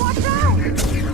Watch out!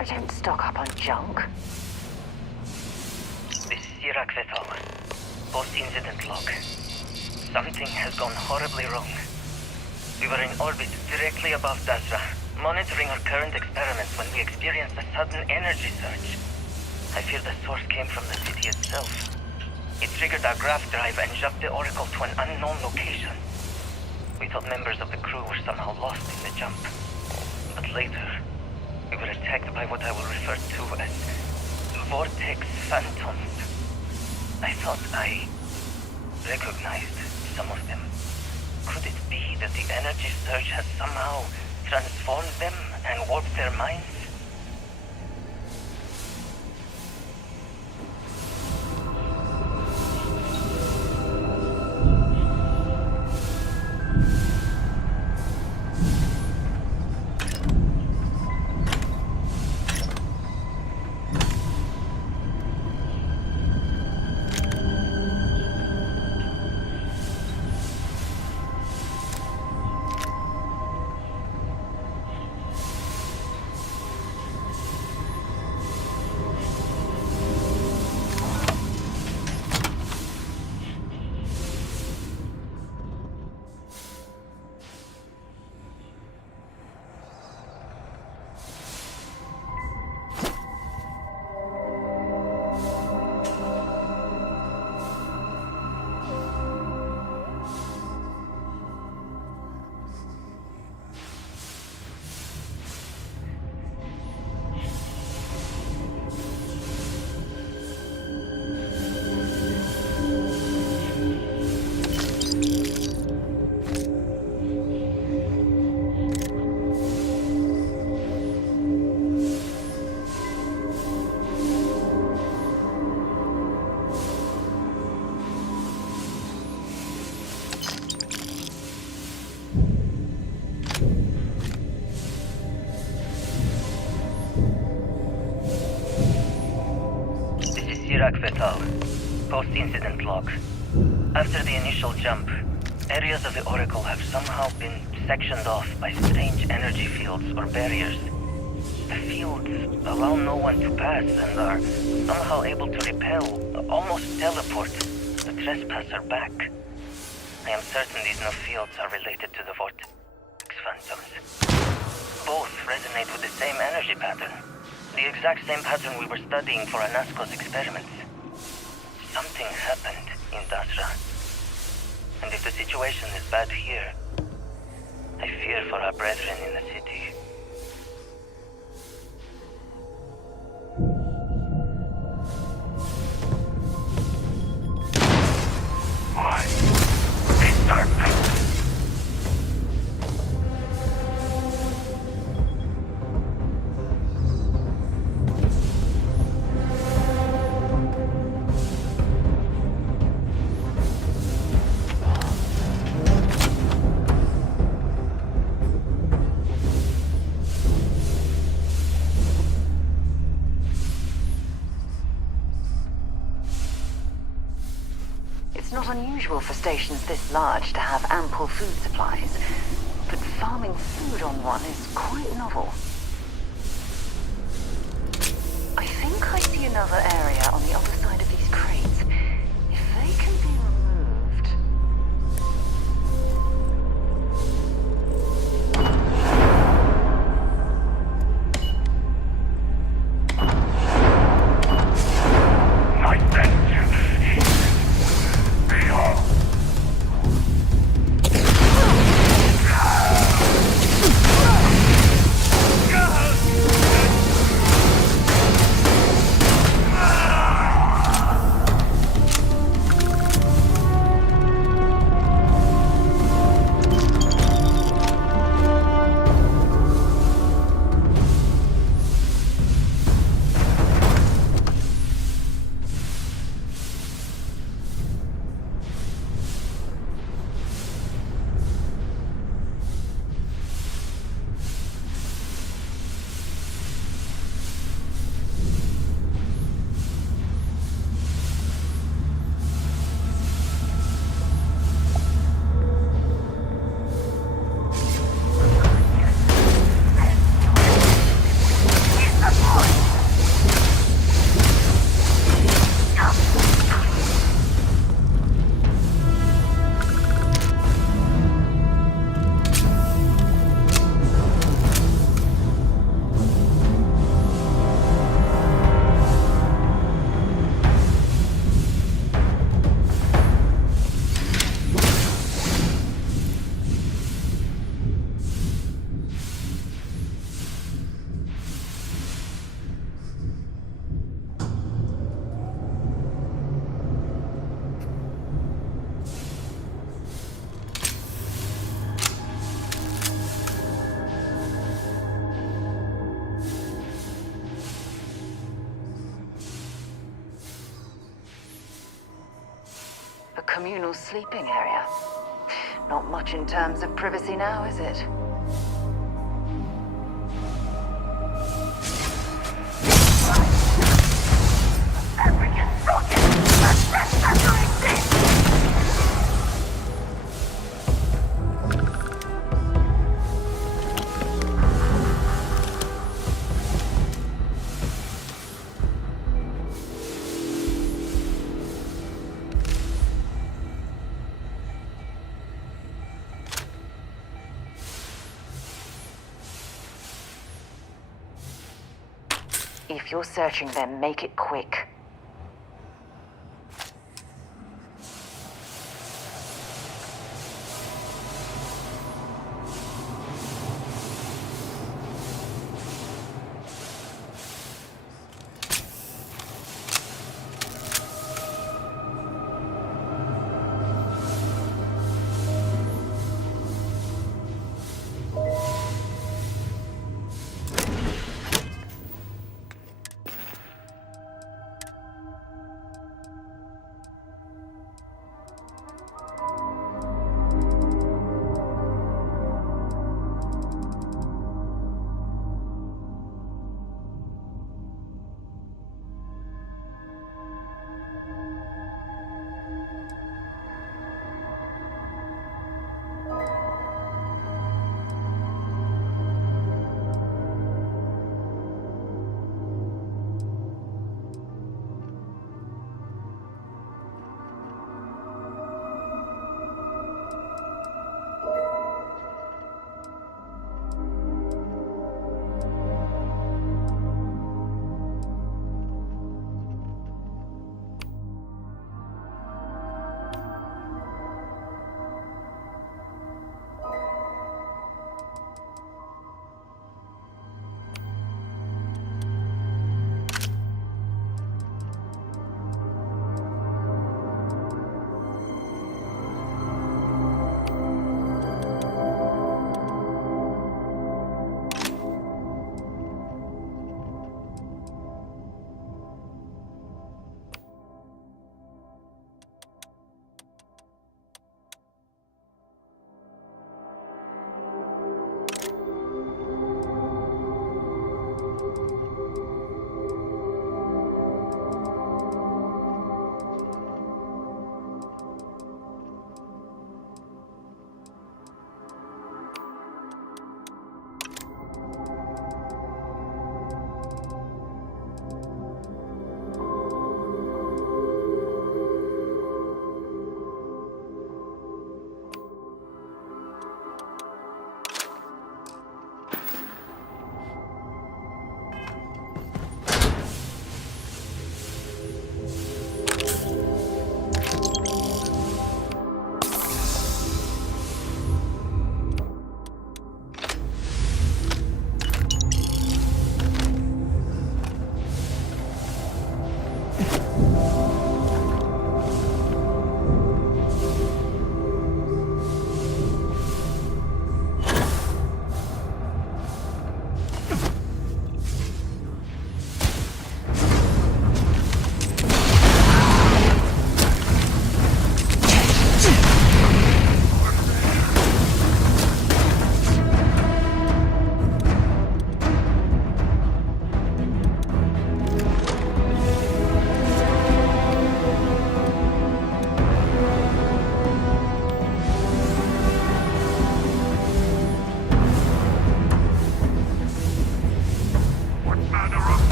I don't stock up on junk. This is Iraq Vethal. Post-incident log. Something has gone horribly wrong. We were in orbit directly above Dasra, monitoring our current experiments when we experienced a sudden energy surge. I fear the source came from the city itself. It triggered our graph drive and shoved the Oracle to an unknown location. We thought members of the crew were somehow lost in the jump. But later, we were attacked by what I will refer to as Vortex Phantoms. I thought I recognized some of them. Could it be that the energy surge has somehow transformed them and warped their minds? Iraq Vethal. Post-incident log. After the initial jump, areas of the Oracle have somehow been sectioned off by strange energy fields or barriers. The fields allow no one to pass and are somehow able to repel, almost teleport, the trespasser back. I am certain these new fields are related to the Vortex Phantoms. Both resonate with the same energy pattern. The exact same pattern we were studying for Anasco's experiments. Something happened in Dasra. And if the situation is bad here, I fear for our brethren in the city. Why? Starfield. It's not unusual for stations this large to have ample food supplies, but farming food on one is quite novel. I think I see another area on the other side of these crates. If they can be removed... My vengeance. communal sleeping area. Not much in terms of privacy now, is it? If you're searching them, make it quick.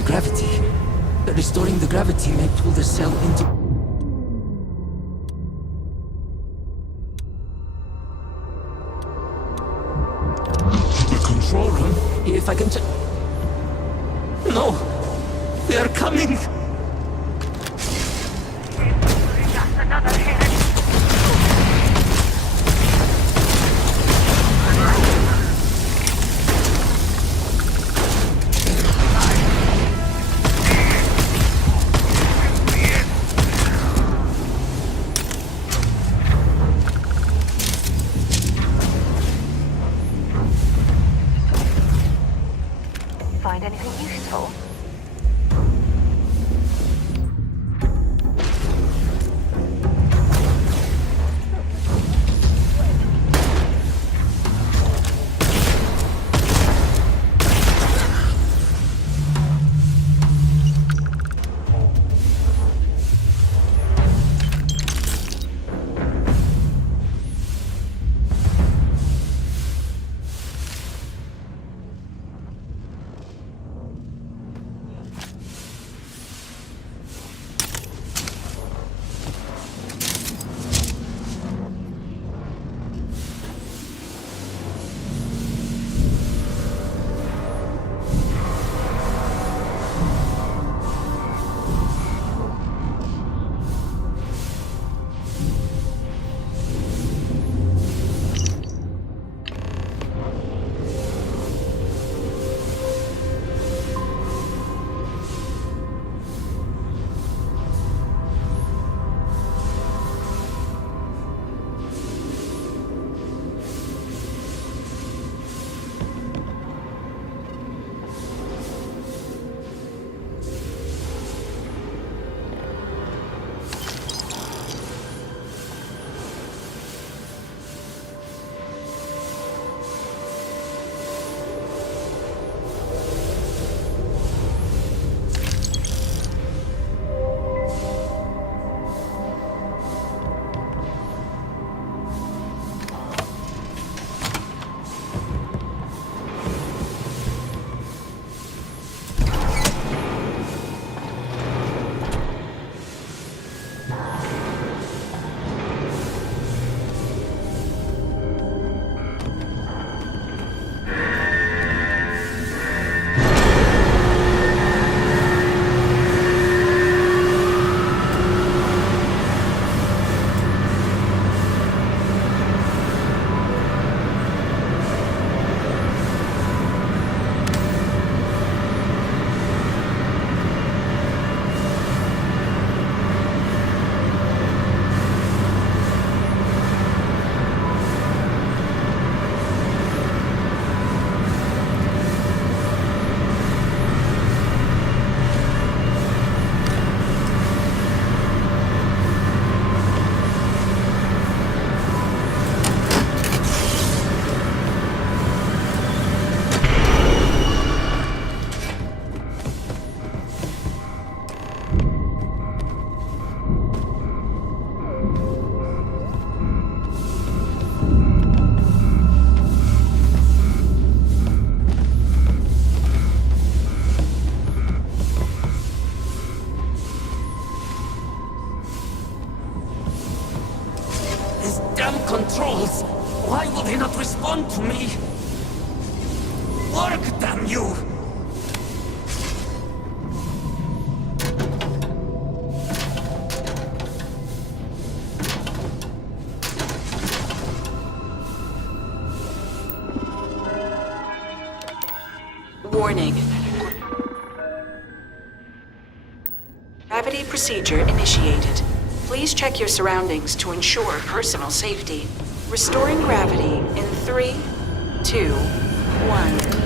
The gravity. Restoring the gravity may pull the cell into... the control room? If I can No! They are coming! Just another hit. Find anything useful? Controls! Why will they not respond to me? Work, damn you! Warning. Gravity procedure initiated. Please check your surroundings to ensure personal safety. Restoring gravity in 3, 2, 1.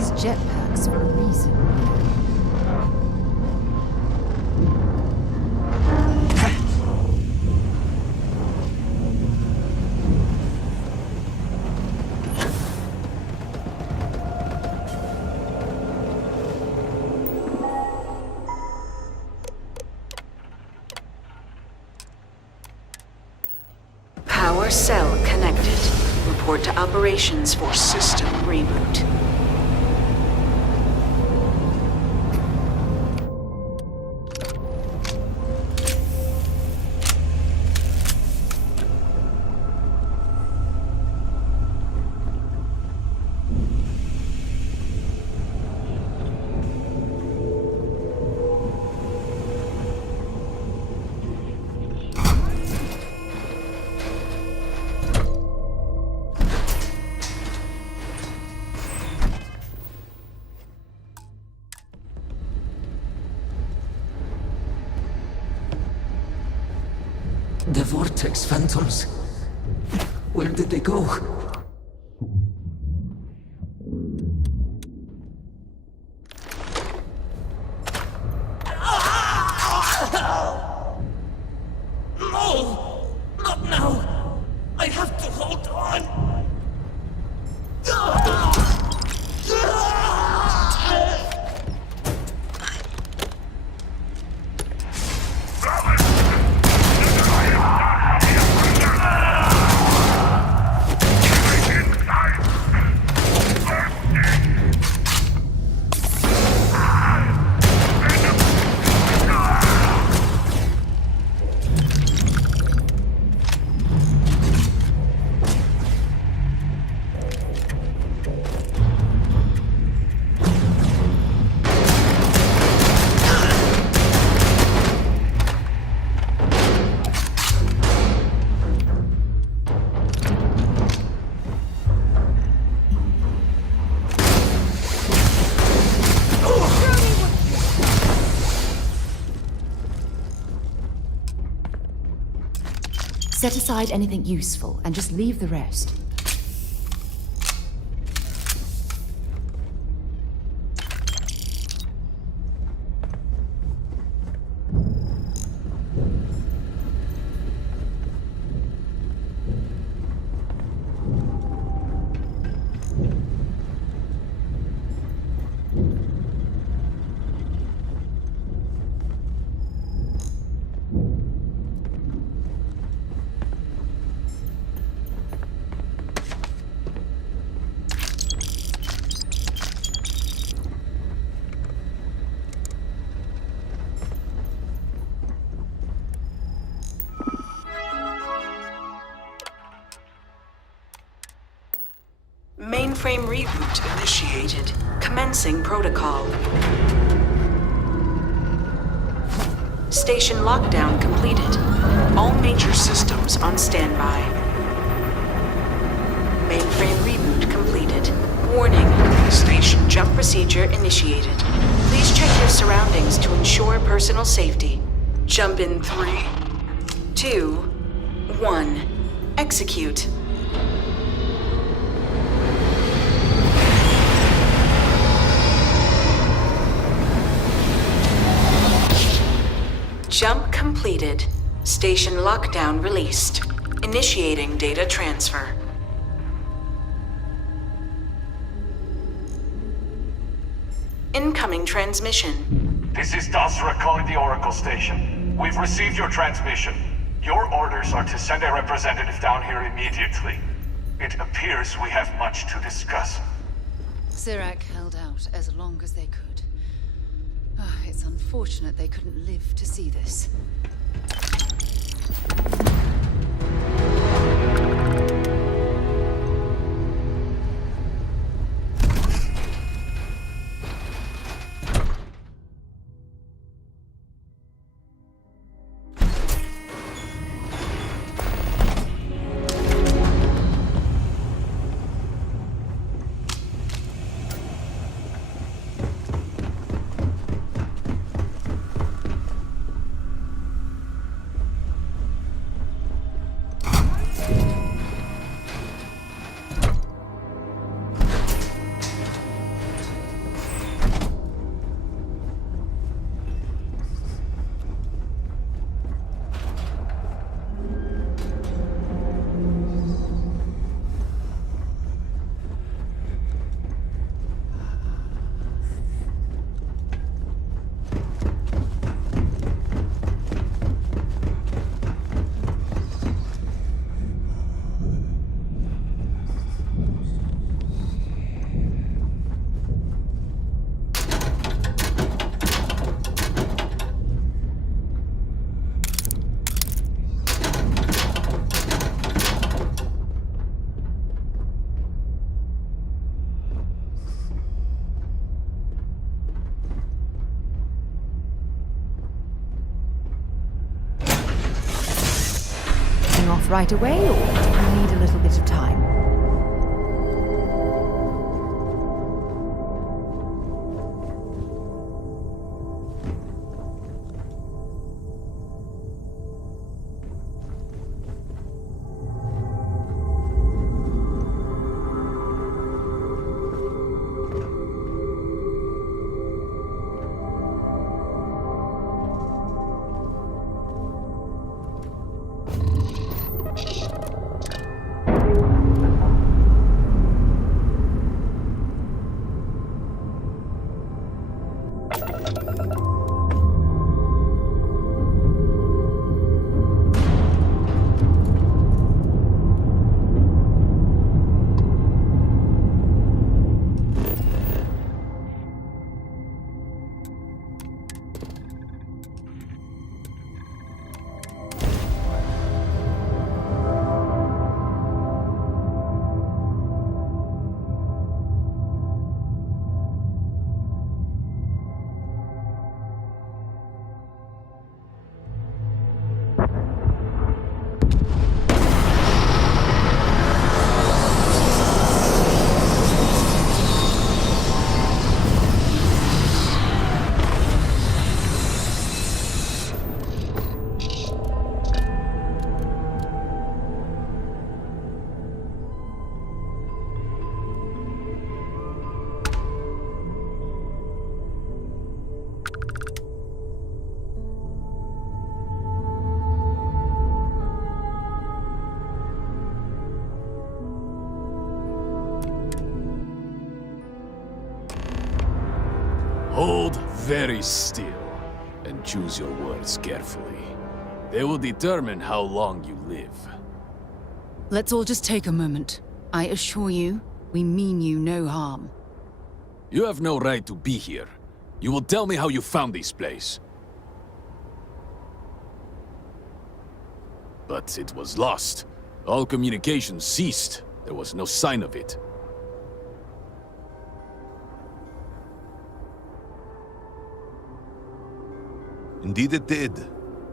these jetpacks for a reason. Power cell connected. Report to operations for system reboot. The Vortex Phantoms. Where did they go? No! Not now! I have to hold on! Set aside anything useful and just leave the rest. Mainframe reboot initiated. Commencing protocol. Station lockdown completed. All major systems on standby. Mainframe reboot completed. Warning. Station jump procedure initiated. Please check your surroundings to ensure personal safety. Jump in 3, 2, 1. Execute. Jump completed. Station lockdown released. Initiating data transfer. Incoming transmission. This is Dasra calling the Oracle station. We've received your transmission. Your orders are to send a representative down here immediately. It appears we have much to discuss. Sirac held out as long as they could. It's unfortunate they couldn't live to see this. right away, or do you need a little bit of time? Hold very still, and choose your words carefully. They will determine how long you live. Let's all just take a moment. I assure you, we mean you no harm. You have no right to be here. You will tell me how you found this place. But it was lost. All communication ceased. There was no sign of it. Indeed it did.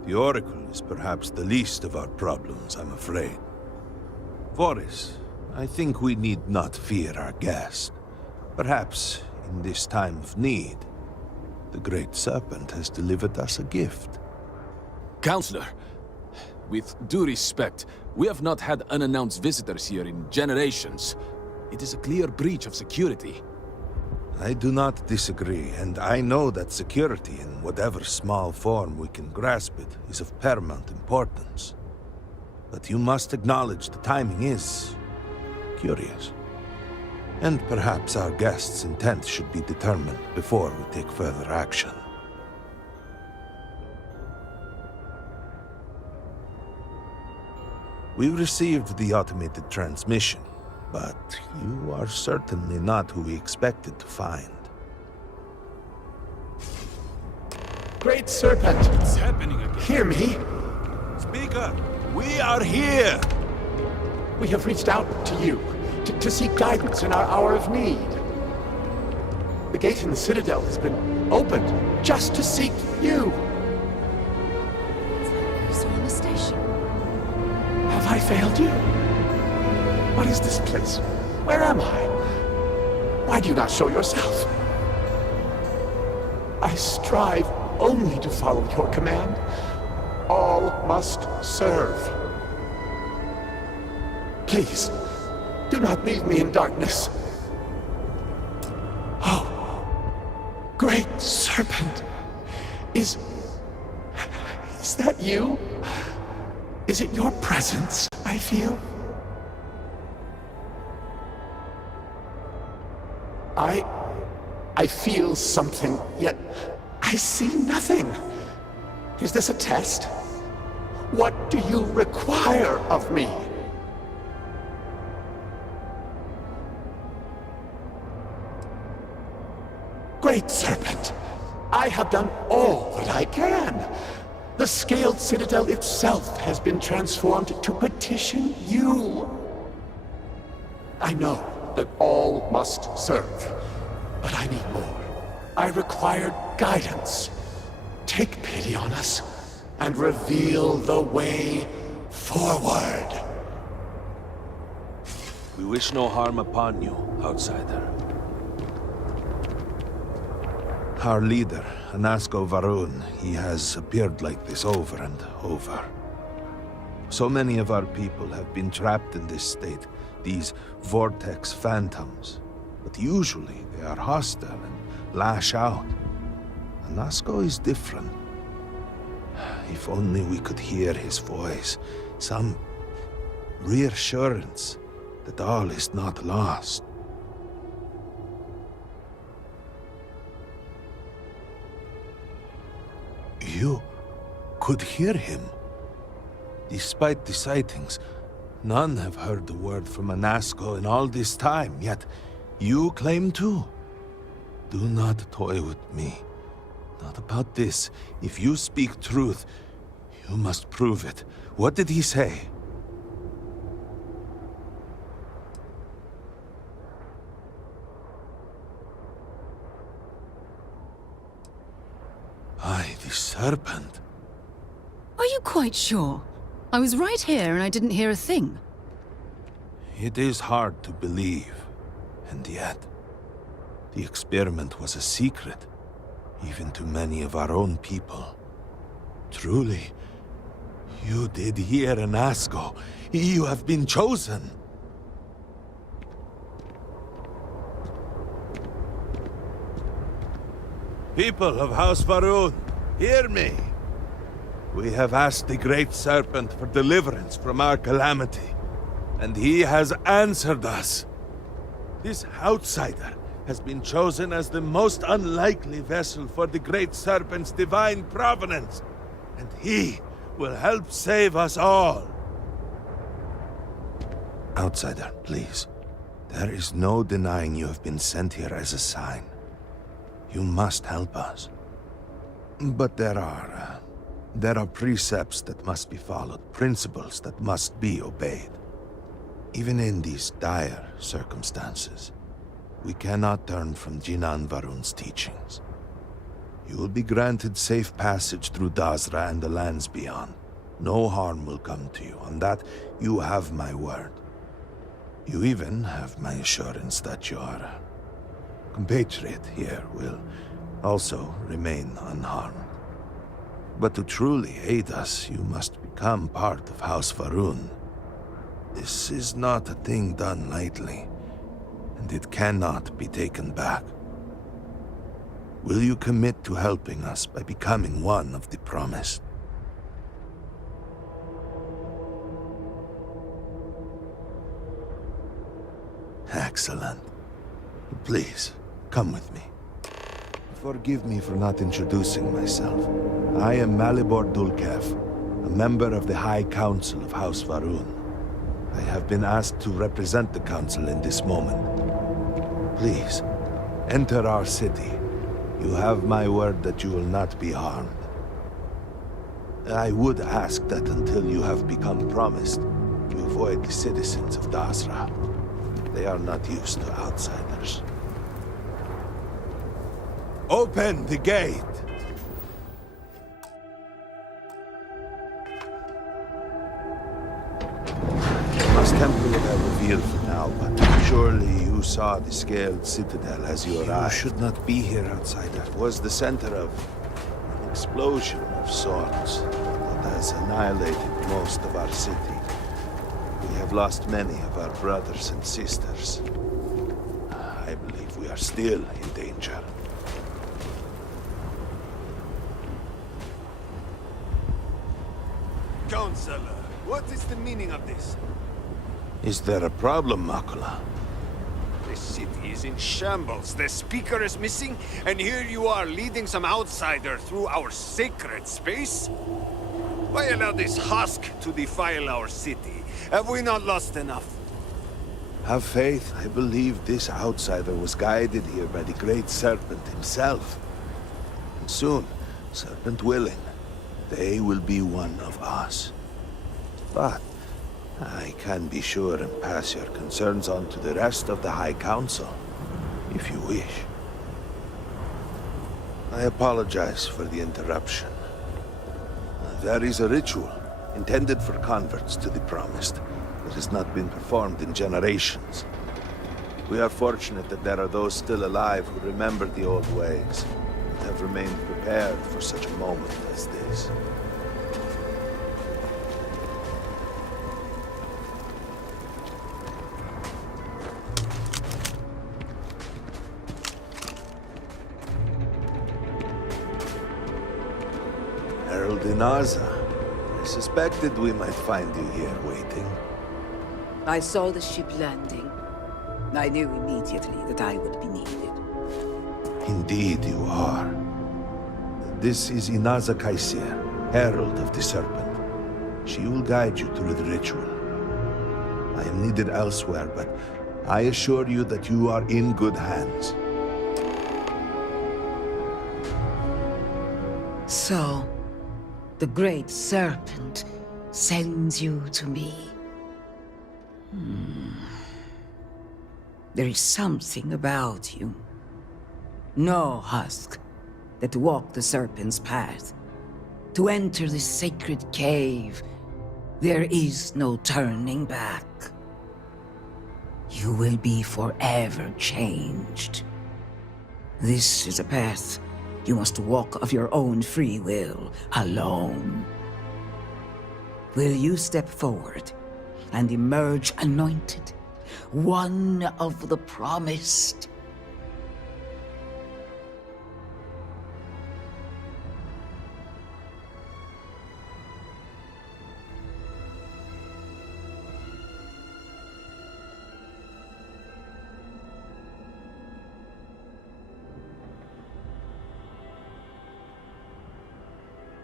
The Oracle is perhaps the least of our problems, I'm afraid. Voris, I think we need not fear our guest. Perhaps, in this time of need, the Great Serpent has delivered us a gift. Counselor, with due respect, we have not had unannounced visitors here in generations. It is a clear breach of security. I do not disagree, and I know that security, in whatever small form we can grasp it, is of paramount importance. But you must acknowledge the timing is curious. And perhaps our guest's intent should be determined before we take further action. We received the automated transmission, but you are certainly not who we expected to find. Great Serpent! What's happening again? Hear me! Speaker, we are here! We have reached out to you to seek guidance in our hour of need. The gate in the Citadel has been opened just to seek you. You saw in the station. Have I failed you? What is this place? Where am I? Why do you not show yourself? I strive only to follow your command. All must serve. Please, do not leave me in darkness. Oh, Great Serpent, is that you? Is it your presence I feel? I feel something, yet I see nothing. Is this a test? What do you require of me? Great Serpent, I have done all that I can. The Scaled Citadel itself has been transformed to petition you. I know that all must serve, but I need more. I require guidance. Take pity on us and reveal the way Forward! We wish no harm upon you, outsider. Our leader, Anasco Varun, he has appeared like this over and over. So many of our people have been trapped in this state, these vortex phantoms. But usually they are hostile and lash out. Anasco is different. If only we could hear his voice, some reassurance that all is not lost. You could hear him. Despite the sightings, none have heard the word from Anasco in all this time, yet you claim to. Do not toy with me. Not about this. If you speak truth, you must prove it. What did he say? The serpent. Are you quite sure? I was right here and I didn't hear a thing. It is hard to believe, and yet, the experiment was a secret, even to many of our own people. Truly, you did hear Anasco. You have been chosen. People of House Varun, hear me. We have asked the Great Serpent for deliverance from our calamity, and he has answered us. This outsider has been chosen as the most unlikely vessel for the Great Serpent's divine providence, and he will help save us all. Outsider, please. There is no denying you have been sent here as a sign. You must help us. But there are precepts that must be followed, principles that must be obeyed. Even in these dire circumstances, we cannot turn from Jinan Varun's teachings. You will be granted safe passage through Dazra and the lands beyond. No harm will come to you. On that, you have my word. You even have my assurance that your compatriot here will also remain unharmed. But to truly aid us, you must become part of House Varun. This is not a thing done lightly, and it cannot be taken back. Will you commit to helping us by becoming one of the promised? Excellent. Please, come with me. Forgive me for not introducing myself. I am Malibor Dulkev, a member of the High Council of House Varun. I have been asked to represent the Council in this moment. Please, enter our city. You have my word that you will not be harmed. I would ask that until you have become promised, you avoid the citizens of Dazra. They are not used to outsiders. Open the gate! Must temper what I reveal for now, but surely you saw the scaled citadel as you arrived. You should not be here, outsider. It was the center of an explosion of sorts that has annihilated most of our city. We have lost many of our brothers and sisters. I believe we are still in danger. Counselor, what is the meaning of this? Is there a problem, Makula? The city is in shambles. The speaker is missing, and here you are leading some outsider through our sacred space? Why allow this husk to defile our city? Have we not lost enough? Have faith. I believe this outsider was guided here by the Great Serpent himself. And soon, Serpent willing, they will be one of us. But I can be sure and pass your concerns on to the rest of the High Council, if you wish. I apologize for the interruption. There is a ritual intended for converts to the Promised, that has not been performed in generations. We are fortunate that there are those still alive who remember the old ways, and have remained prepared for such a moment as this. Herald Inaza. I suspected we might find you here waiting. I saw the ship landing. I knew immediately that I would be needed. Indeed you are. This is Inaza Kaisir, Herald of the Serpent. She will guide you through the ritual. I am needed elsewhere, but I assure you that you are in good hands. So, the Great Serpent sends you to me. There is something about you. No husk that walked the Serpent's path. To enter this sacred cave, there is no turning back. You will be forever changed. This is a path you must walk of your own free will, alone. Will you step forward and emerge anointed, one of the Promised?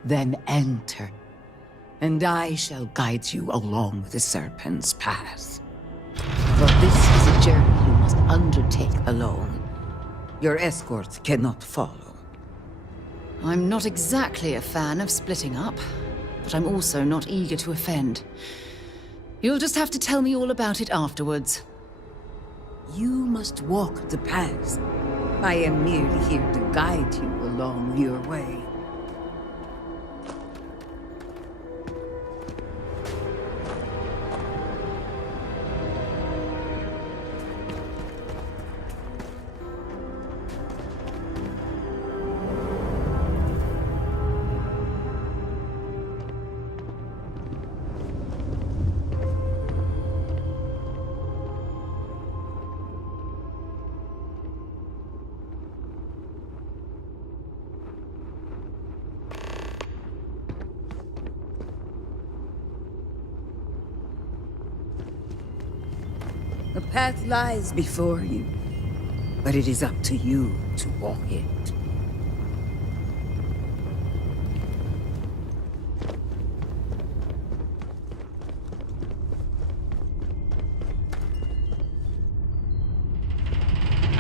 Then enter, and I shall guide you along the Serpent's path. For this is a journey you must undertake alone. Your escort cannot follow. I'm not exactly a fan of splitting up, but I'm also not eager to offend. You'll just have to tell me all about it afterwards. You must walk the path. I am merely here to guide you along your way. The path lies before you, but it is up to you to walk it.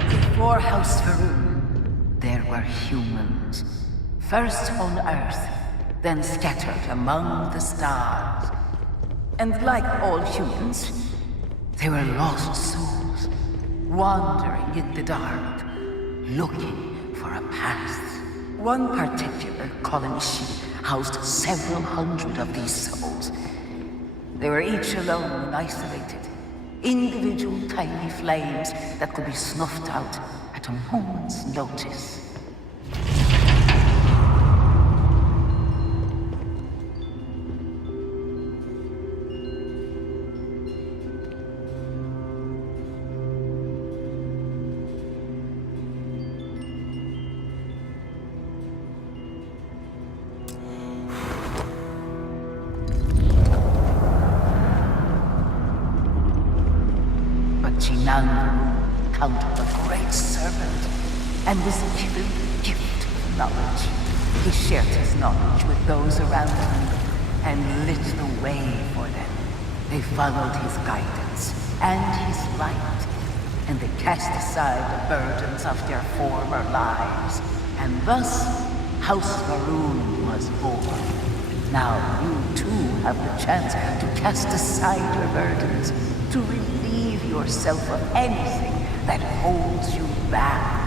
Before House Faroon, there were humans. First on Earth, then scattered among the stars. And like all humans, they were lost souls, wandering in the dark, looking for a path. One particular colony ship housed several hundred of these souls. They were each alone and isolated, individual tiny flames that could be snuffed out at a moment's notice. Encountered the Great Serpent and was given the gift of knowledge. He shared his knowledge with those around him and lit the way for them. They followed his guidance and his light, and they cast aside the burdens of their former lives. And thus, House Faroon was born. Now you too have the chance to cast aside your burdens, to relieve yourself of anything that holds you back.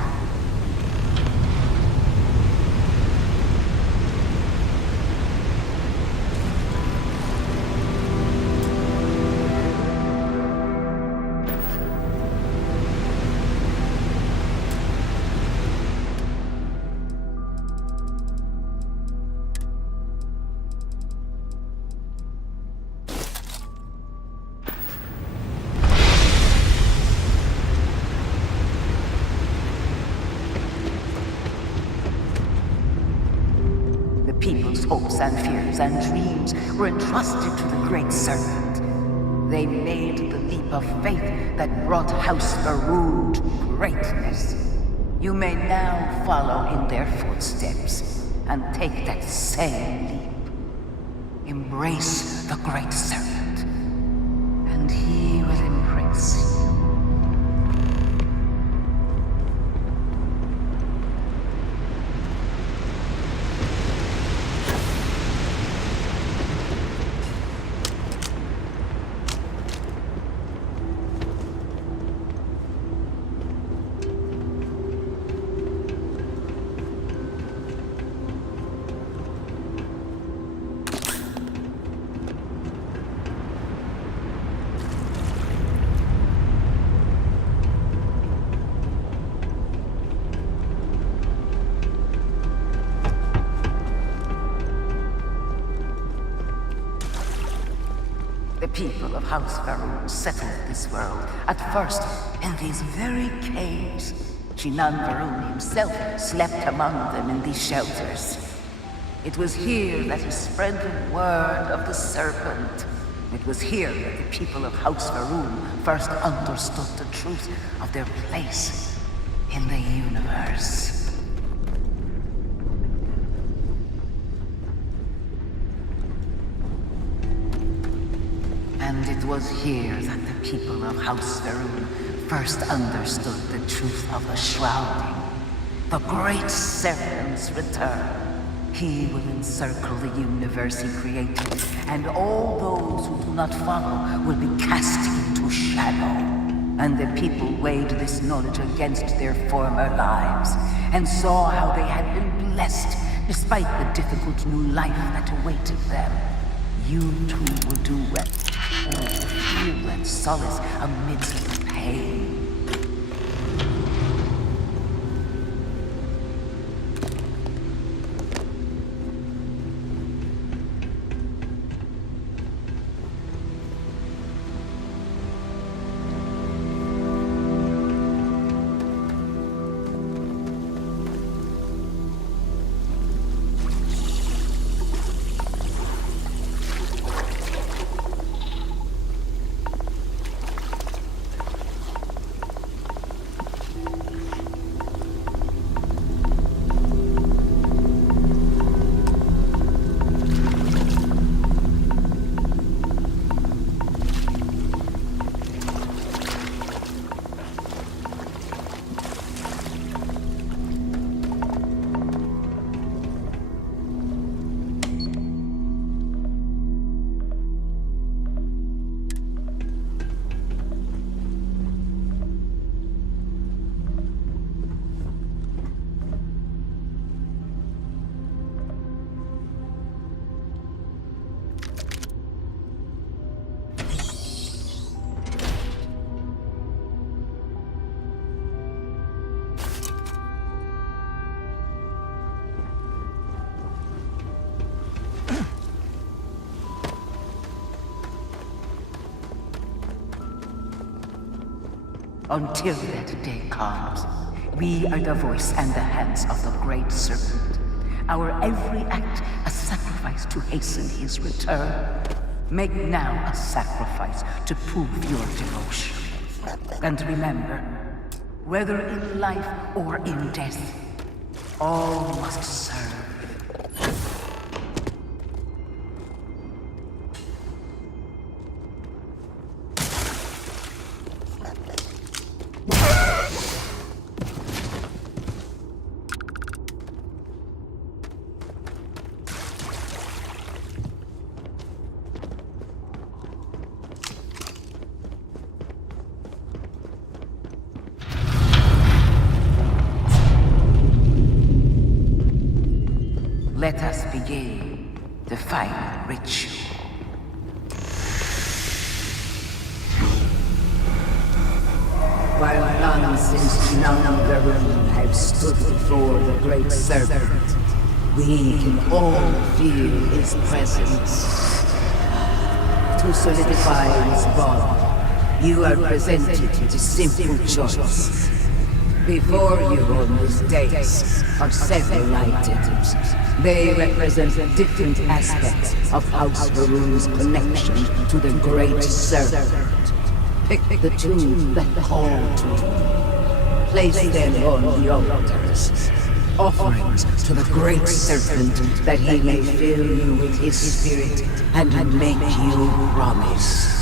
hopes and fears and dreams were entrusted to the Great Serpent. They made the leap of faith that brought House Faroon to greatness. You may now follow in their footsteps and take that same leap. Embrace the Great Serpent, and he will embrace you. The people of House Faroon settled this world, at first in these very caves. Shinan Faroon himself slept among them in these shelters. It was here that he spread the word of the serpent. It was here that the people of House Faroon first understood the truth of their place in the universe. And it was here that the people of House Faroon first understood the truth of the shrouding. The Great Serpent's return. He will encircle the universe he created, and all those who do not follow will be cast into shadow. And the people weighed this knowledge against their former lives, and saw how they had been blessed despite the difficult new life that awaited them. You too will do well. Feel and solace amidst the pain. Until that day comes, we are the voice and the hands of the Great Serpent. Our every act a sacrifice to hasten his return. Make now a sacrifice to prove your devotion. And remember, whether in life or in death, all must serve. Let us begin the final ritual. While none since none of the room have stood before the Great Serpent, we can all feel his presence. To solidify his bond, you are presented with a simple choice. Before you on this dais are several items. They represent different aspects of House Varun's connection to the Great Serpent. Pick the two that call to you. Place them on the altars. Offerings to the Great Serpent that he may fill you with his spirit and make you promise.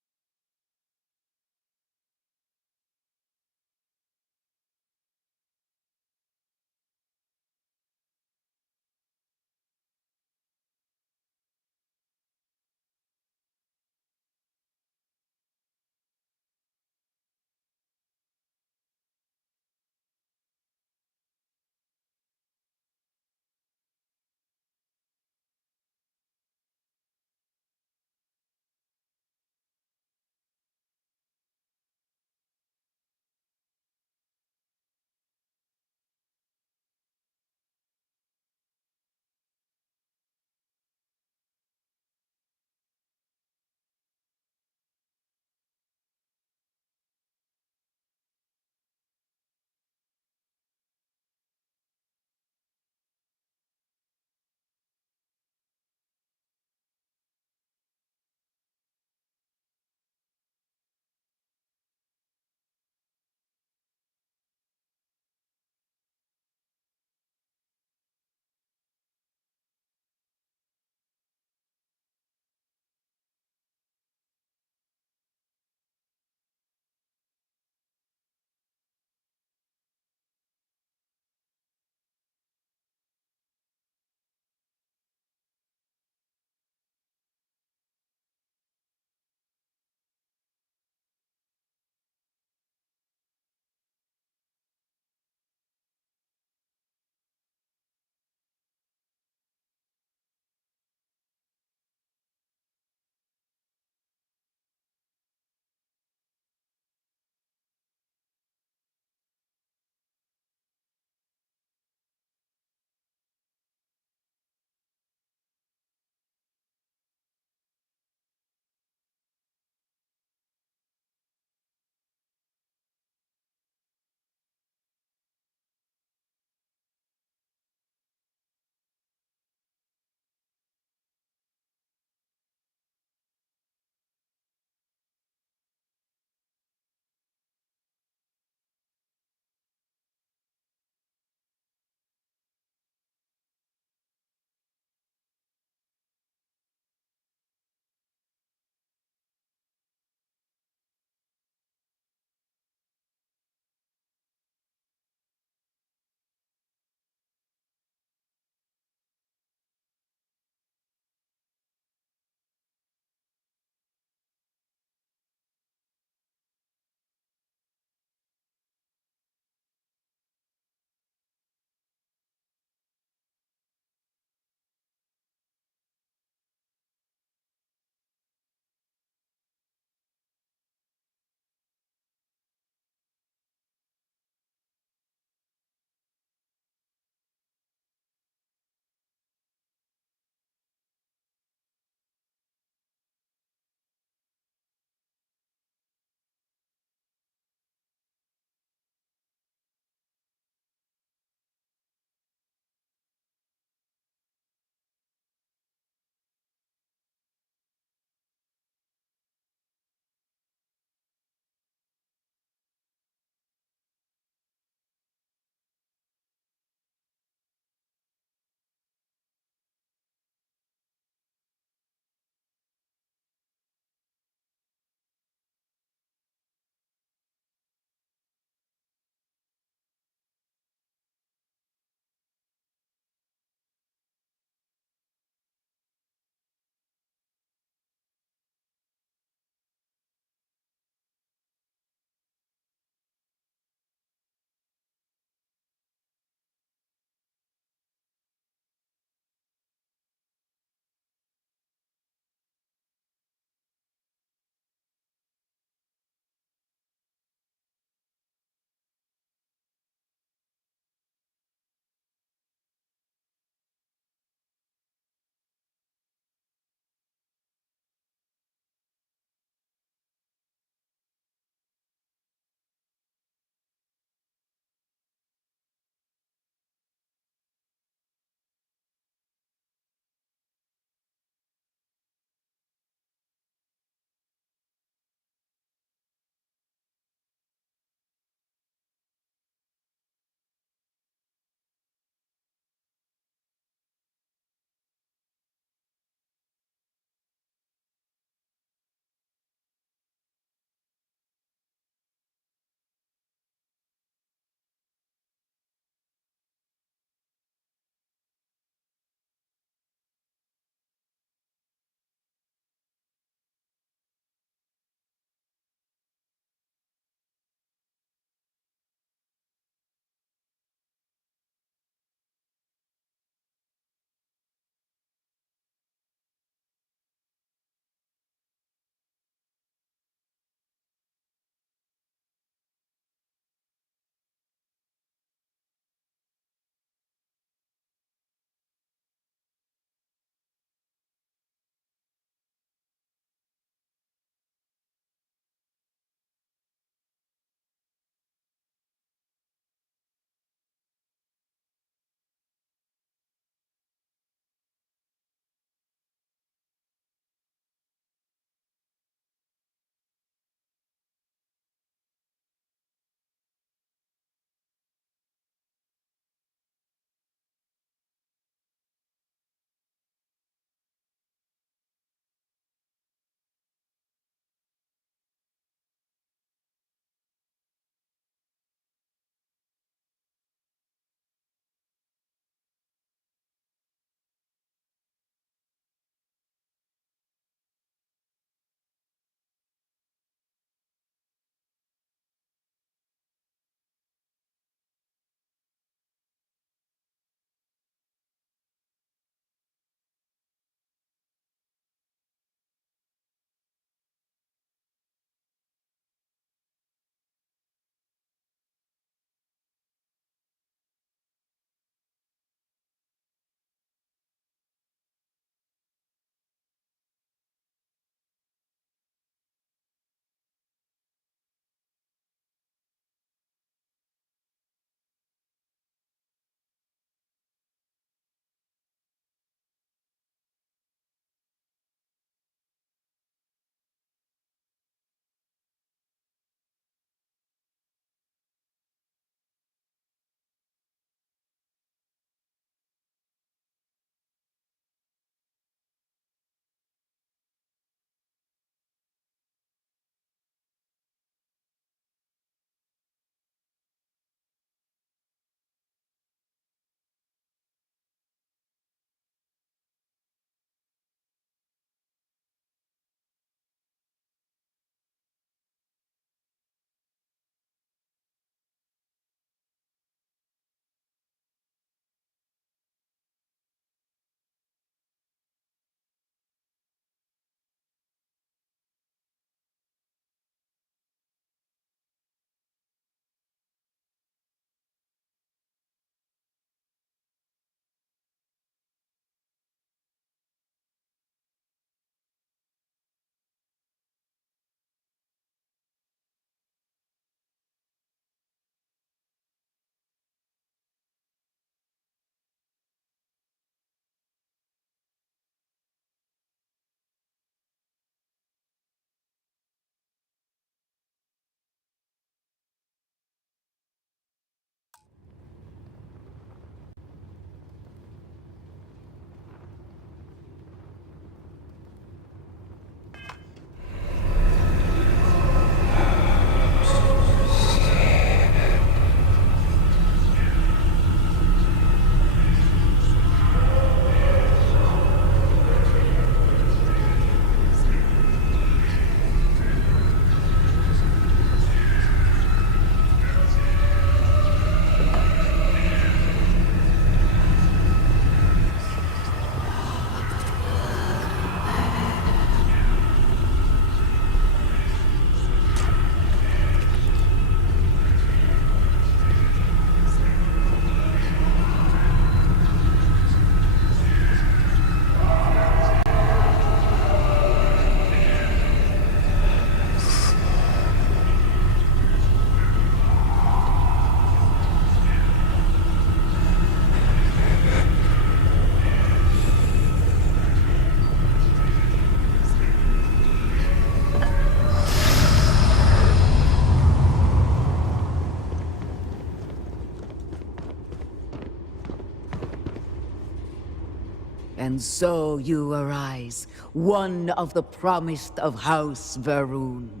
And so you arise, one of the promised of House Varun.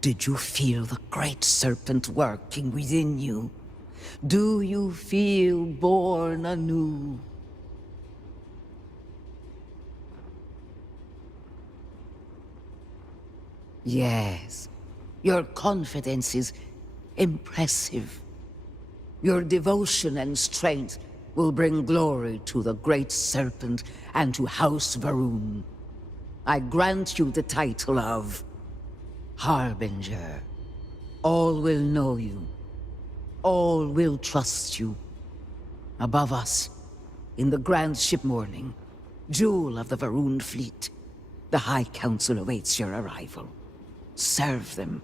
Did you feel the great serpent working within you? Do you feel born anew? Yes, your confidence is impressive. Your devotion and strength will bring glory to the Great Serpent and to House Varun. I grant you the title of Harbinger. All will know you. All will trust you. Above us, in the Grand Ship Morning, jewel of the Varun fleet, the High Council awaits your arrival. Serve them.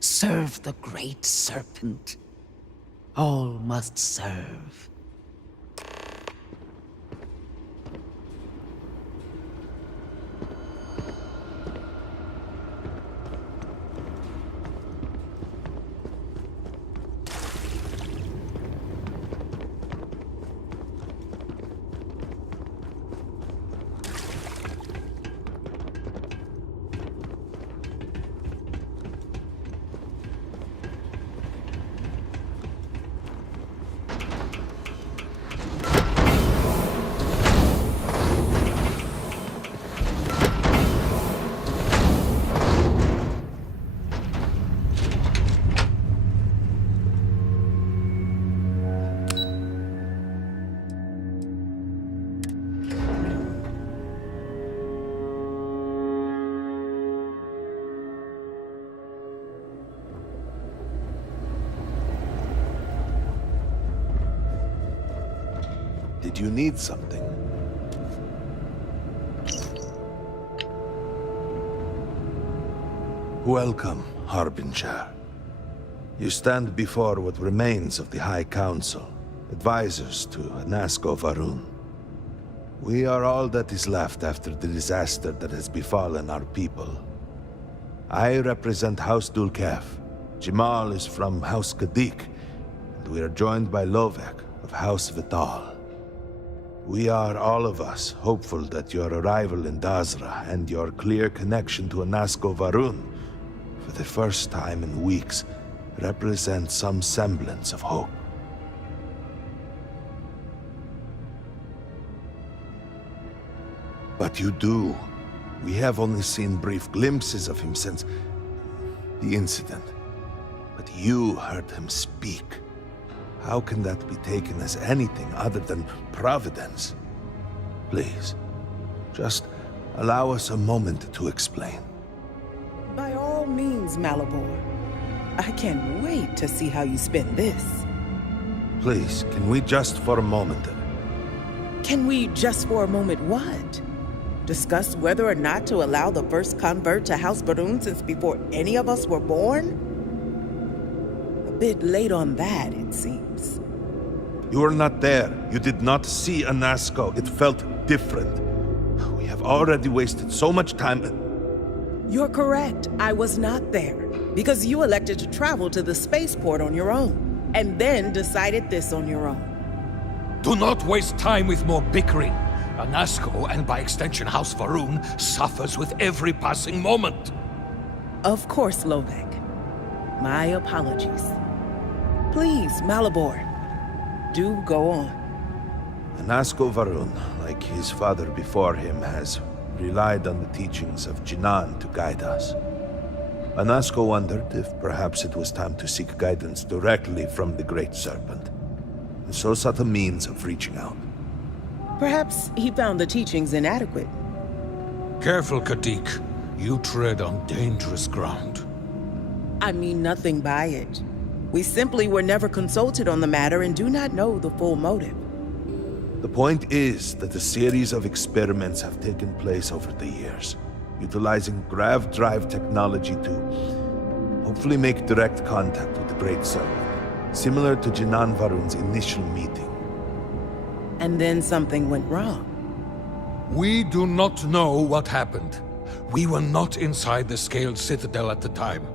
Serve the Great Serpent. All must serve. Did you need something? Welcome, Harbinger. You stand before what remains of the High Council, advisors to Anasko Varun. We are all that is left after the disaster that has befallen our people. I represent House Dulkef. Jamal is from House Kadik, and we are joined by Lovek of House Vital. We are, all of us, hopeful that your arrival in Dazra and your clear connection to Anasko Varun, for the first time in weeks, represent some semblance of hope. But you do. We have only seen brief glimpses of him since the incident. But you heard him speak. How can that be taken as anything other than providence? Please, just allow us a moment to explain. By all means, Malabor. I can't wait to see how you spin this. Please, can we just for a moment? Can we just for a moment what? Discuss whether or not to allow the first convert to House Varun since before any of us were born? A bit late on that, it seems. You were not there. You did not see Anasko. It felt different. We have already wasted so much time. You're correct. I was not there. Because you elected to travel to the spaceport on your own. And then decided this on your own. Do not waste time with more bickering. Anasko, and by extension House Varun, suffers with every passing moment. Of course, Lovek. My apologies. Please, Malabor, do go on. Anasko Varun, like his father before him, has relied on the teachings of Jinan to guide us. Anasko wondered if perhaps it was time to seek guidance directly from the Great Serpent, and so sought a means of reaching out. Perhaps he found the teachings inadequate. Careful, Kadik. You tread on dangerous ground. I mean nothing by it. We simply were never consulted on the matter and do not know the full motive. The point is that a series of experiments have taken place over the years, utilizing grav drive technology to hopefully make direct contact with the Great Serpent, similar to Jinan Varun's initial meeting. And then something went wrong. We do not know what happened. We were not inside the Scaled Citadel at the time.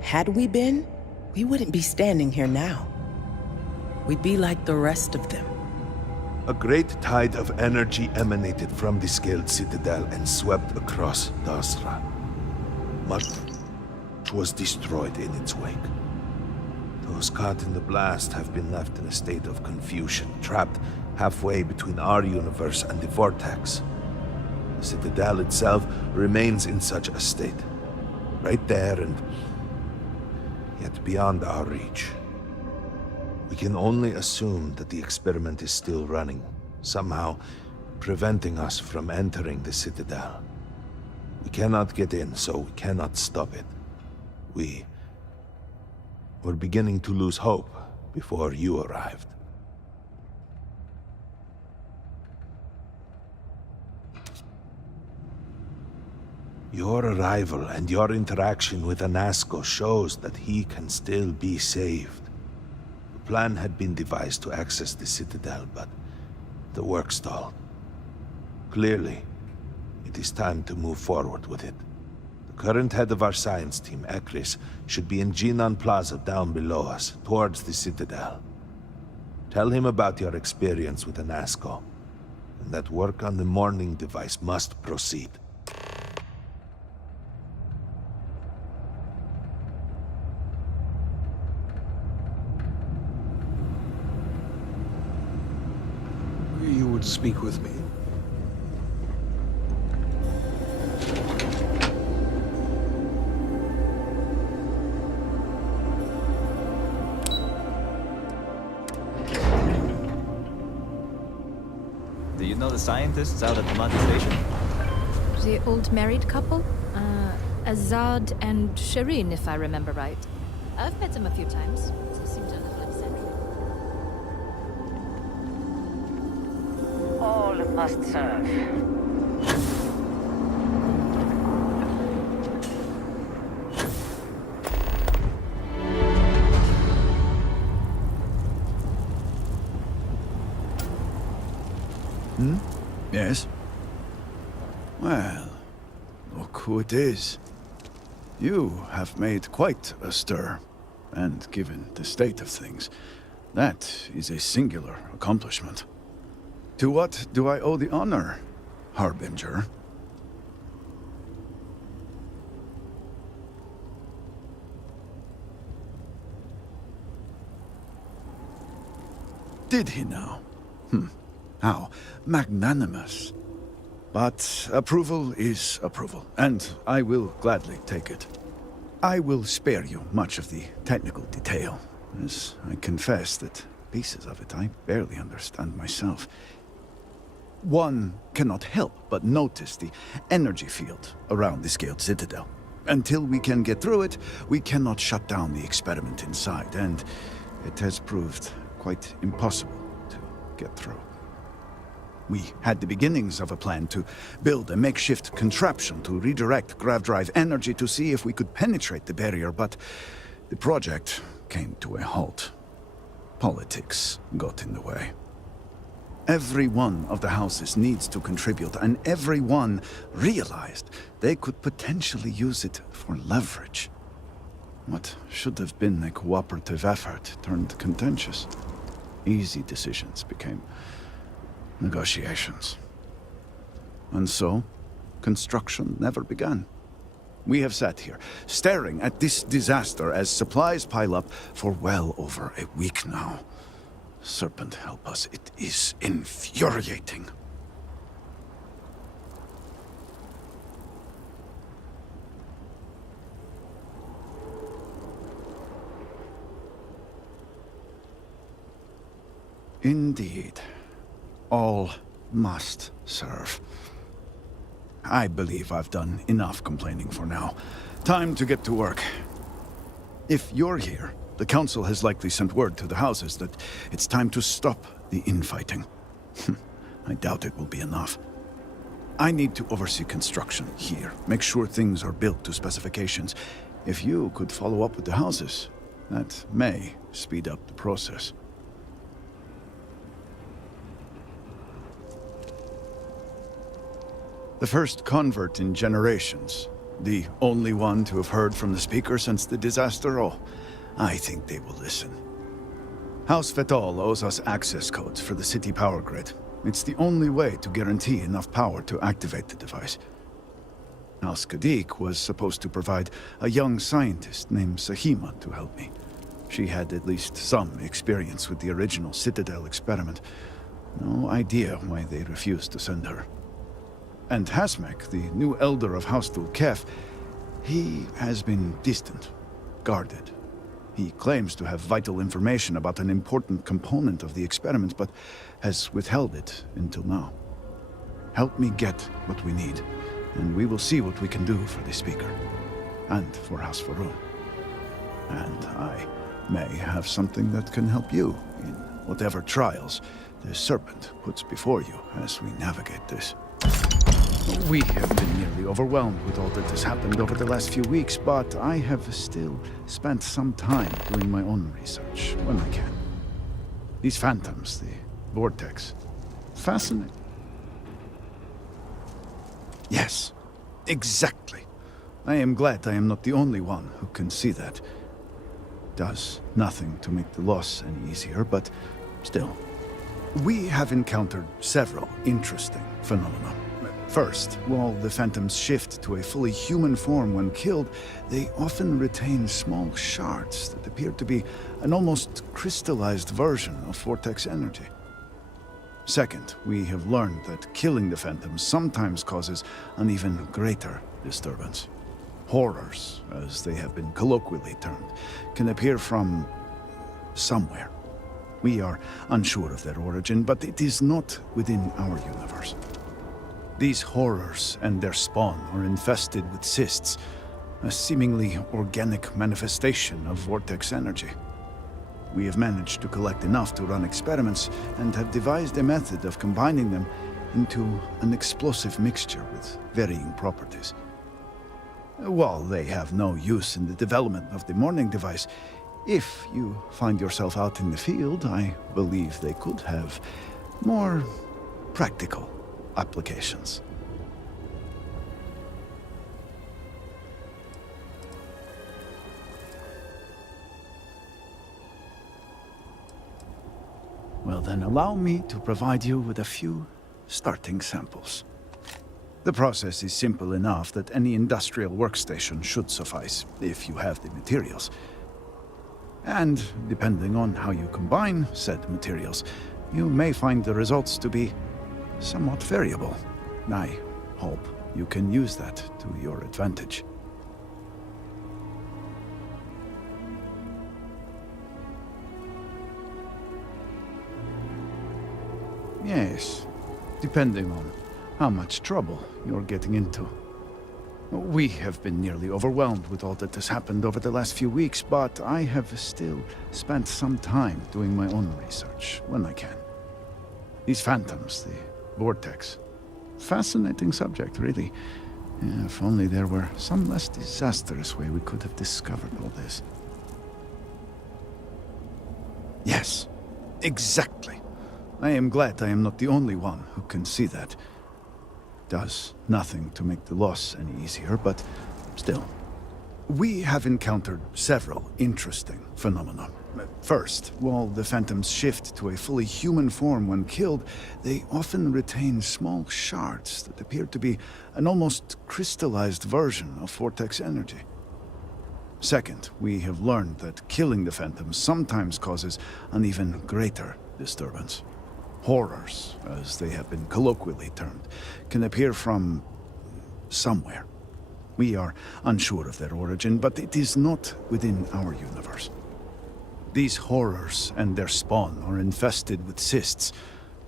Had we been, we wouldn't be standing here now. We'd be like the rest of them. A great tide of energy emanated from the scaled citadel and swept across Dasra. Much was destroyed in its wake. Those caught in the blast have been left in a state of confusion, trapped halfway between our universe and the Vortex. The citadel itself remains in such a state. Right there and yet beyond our reach. We can only assume that the experiment is still running, somehow preventing us from entering the citadel. We cannot get in, so we cannot stop it. We were beginning to lose hope before you arrived. Your arrival and your interaction with Anasco shows that he can still be saved. The plan had been devised to access the Citadel, but the work stalled. Clearly, it is time to move forward with it. The current head of our science team, Ekris, should be in Jinan Plaza down below us, towards the Citadel. Tell him about your experience with Anasco, and that work on the morning device must proceed. You would speak with me? Do you know the scientists out at the Mati station? The old married couple? Azad and Shireen, if I remember right. I've met them a few times. They seemed a little eccentric. All must serve. Yes? Well, look who it is. You have made quite a stir, and given the state of things, that is a singular accomplishment. To what do I owe the honor, Harbinger? Did he now? How magnanimous. But approval is approval, and I will gladly take it. I will spare you much of the technical detail, as I confess that pieces of it I barely understand myself. One cannot help but notice the energy field around the scaled citadel. Until we can get through it, we cannot shut down the experiment inside, and it has proved quite impossible to get through. We had the beginnings of a plan to build a makeshift contraption to redirect grav drive energy to see if we could penetrate the barrier, but the project came to a halt. Politics got in the way. Every one of the houses needs to contribute, and every one realized they could potentially use it for leverage. What should have been a cooperative effort turned contentious. Easy decisions became negotiations. And so, construction never began. We have sat here, staring at this disaster as supplies pile up for well over a week now. Serpent help us, it is infuriating. Indeed. All must serve. I believe I've done enough complaining for now. Time to get to work. If you're here, the Council has likely sent word to the houses that it's time to stop the infighting. I doubt it will be enough. I need to oversee construction here, make sure things are built to specifications. If you could follow up with the houses, that may speed up the process. The first convert in generations. The only one to have heard from the speaker since the disaster. Oh, I think they will listen. House Vetol owes us access codes for the city power grid. It's the only way to guarantee enough power to activate the device. House Kadik was supposed to provide a young scientist named Sahima to help me. She had at least some experience with the original Citadel experiment. No idea why they refused to send her. And Hasmek, the new elder of House Dulkef, he has been distant, guarded. He claims to have vital information about an important component of the experiment, but has withheld it until now. Help me get what we need, and we will see what we can do for the Speaker, and for House Varun. And I may have something that can help you in whatever trials the Serpent puts before you as we navigate this. We have been nearly overwhelmed with all that has happened over the last few weeks, but I have still spent some time doing my own research when I can. These phantoms, the vortex, fascinating. Yes, exactly. I am glad I am not the only one who can see that. Does nothing to make the loss any easier, but still. We have encountered several interesting phenomena. First, while the phantoms shift to a fully human form when killed, they often retain small shards that appear to be an almost crystallized version of vortex energy. Second, we have learned that killing the phantoms sometimes causes an even greater disturbance. Horrors, as they have been colloquially termed, can appear from somewhere. We are unsure of their origin, but it is not within our universe. These horrors and their spawn are infested with cysts, a seemingly organic manifestation of vortex energy. We have managed to collect enough to run experiments and have devised a method of combining them into an explosive mixture with varying properties. While they have no use in the development of the morning device, if you find yourself out in the field, I believe they could have more practical applications. Well then, allow me to provide you with a few starting samples. The process is simple enough that any industrial workstation should suffice, if you have the materials. And depending on how you combine said materials, you may find the results to be somewhat variable. I hope you can use that to your advantage. Yes, depending on how much trouble you're getting into. We have been nearly overwhelmed with all that has happened over the last few weeks, but I have still spent some time doing my own research when I can. These phantoms, the vortex. Fascinating subject, really. Yeah, if only there were some less disastrous way we could have discovered all this. Yes, exactly. I am glad I am not the only one who can see that. Does nothing to make the loss any easier, but still. We have encountered several interesting phenomena. First, while the phantoms shift to a fully human form when killed, they often retain small shards that appear to be an almost crystallized version of vortex energy. Second, we have learned that killing the phantoms sometimes causes an even greater disturbance. Horrors, as they have been colloquially termed, can appear from somewhere. We are unsure of their origin, but it is not within our universe. These horrors and their spawn are infested with cysts,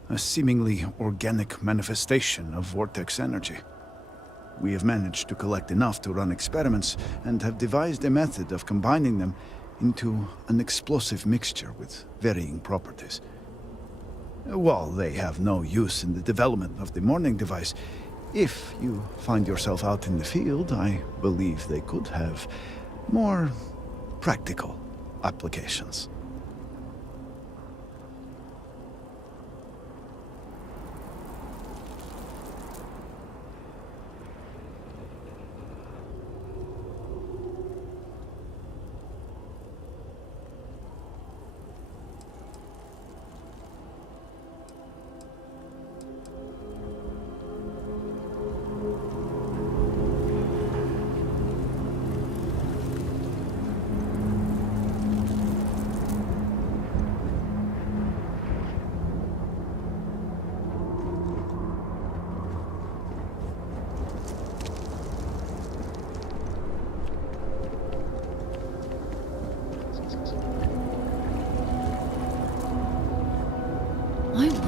a seemingly organic manifestation of vortex energy. We have managed to collect enough to run experiments and have devised a method of combining them into an explosive mixture with varying properties. While they have no use in the development of the morning device, if you find yourself out in the field, I believe they could have more practical applications.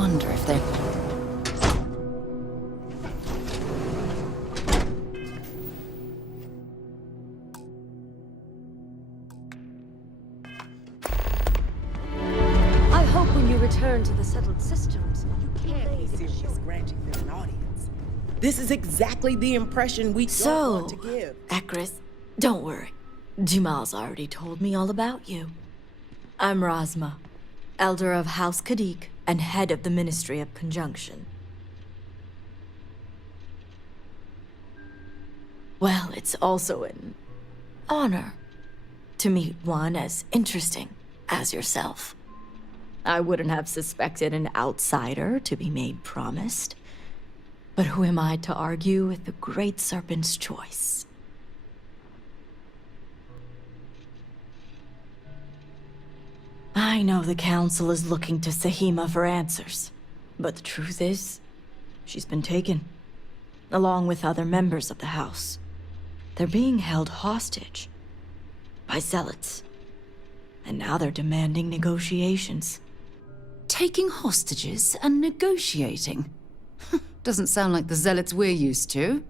wonder if they're... I hope when you return to the settled systems, you Can't be serious granting them an audience. This is exactly the impression we don't want to give. Akris, don't worry. Jamal's already told me all about you. I'm Razma, Elder of House Kadik and head of the Ministry of Conjunction. Well, it's also an honor to meet one as interesting as yourself. I wouldn't have suspected an outsider to be made promised. But who am I to argue with the Great Serpent's choice? I know the Council is looking to Sahima for answers, but the truth is, she's been taken, along with other members of the House. They're being held hostage by zealots, and now they're demanding negotiations. Taking hostages and negotiating? Doesn't sound like the zealots we're used to.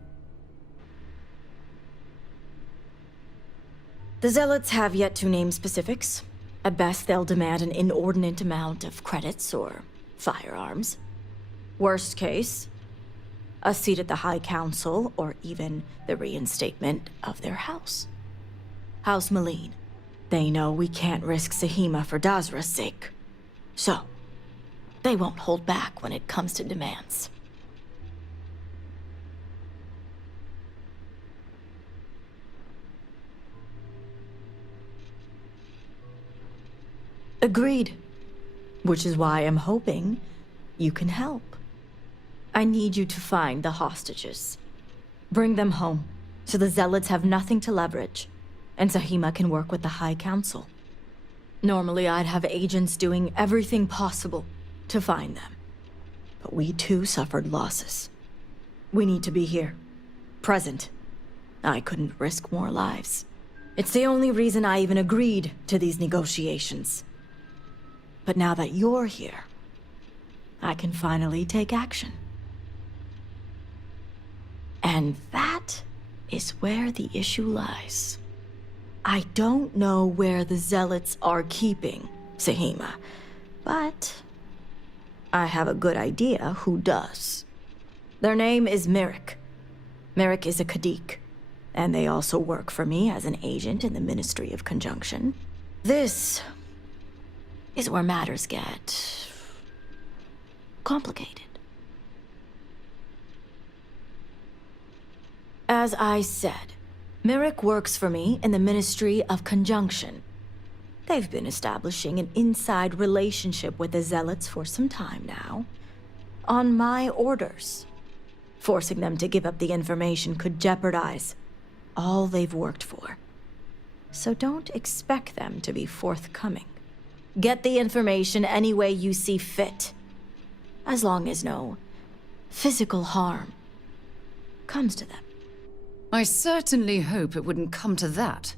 The zealots have yet to name specifics. At best, they'll demand an inordinate amount of credits or firearms. Worst case, a seat at the High Council or even the reinstatement of their house. House Maleen. They know we can't risk Sahima for Dazra's sake. So, they won't hold back when it comes to demands. Agreed. Which is why I'm hoping you can help. I need you to find the hostages. Bring them home, so the zealots have nothing to leverage, and Sahima can work with the High Council. Normally, I'd have agents doing everything possible to find them. But we too suffered losses. We need to be here, present. I couldn't risk more lives. It's the only reason I even agreed to these negotiations. But now that you're here, I can finally take action. And that is where the issue lies. I don't know where the zealots are keeping Sahima, but I have a good idea who does. Their name is Merrick. Merrick is a Kadik, and they also work for me as an agent in the Ministry of Conjunction. This is where matters get complicated. As I said, Merrick works for me in the Ministry of Conjunction. They've been establishing an inside relationship with the Zealots for some time now, on my orders. Forcing them to give up the information could jeopardize all they've worked for. So don't expect them to be forthcoming. Get the information any way you see fit, as long as no physical harm comes to them. I certainly hope it wouldn't come to that.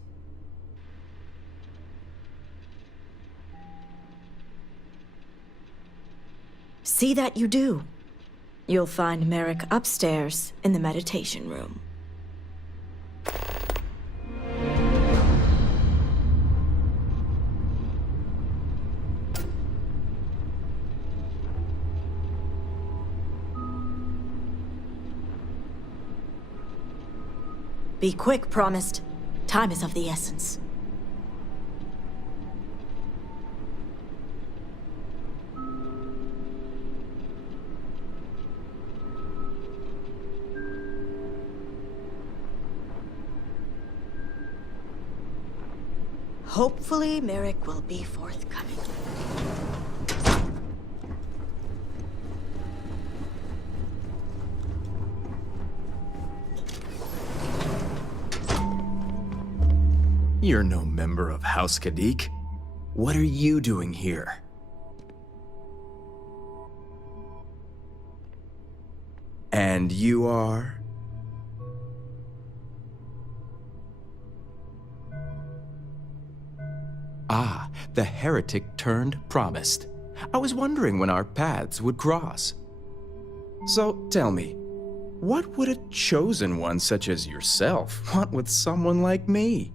See that you do. You'll find Merrick upstairs in the meditation room. Be quick, promised. Time is of the essence. Hopefully, Merrick will be forthcoming. You're no member of House Kadik. What are you doing here? And you are? Ah, the heretic turned promised. I was wondering when our paths would cross. So tell me, what would a chosen one such as yourself want with someone like me?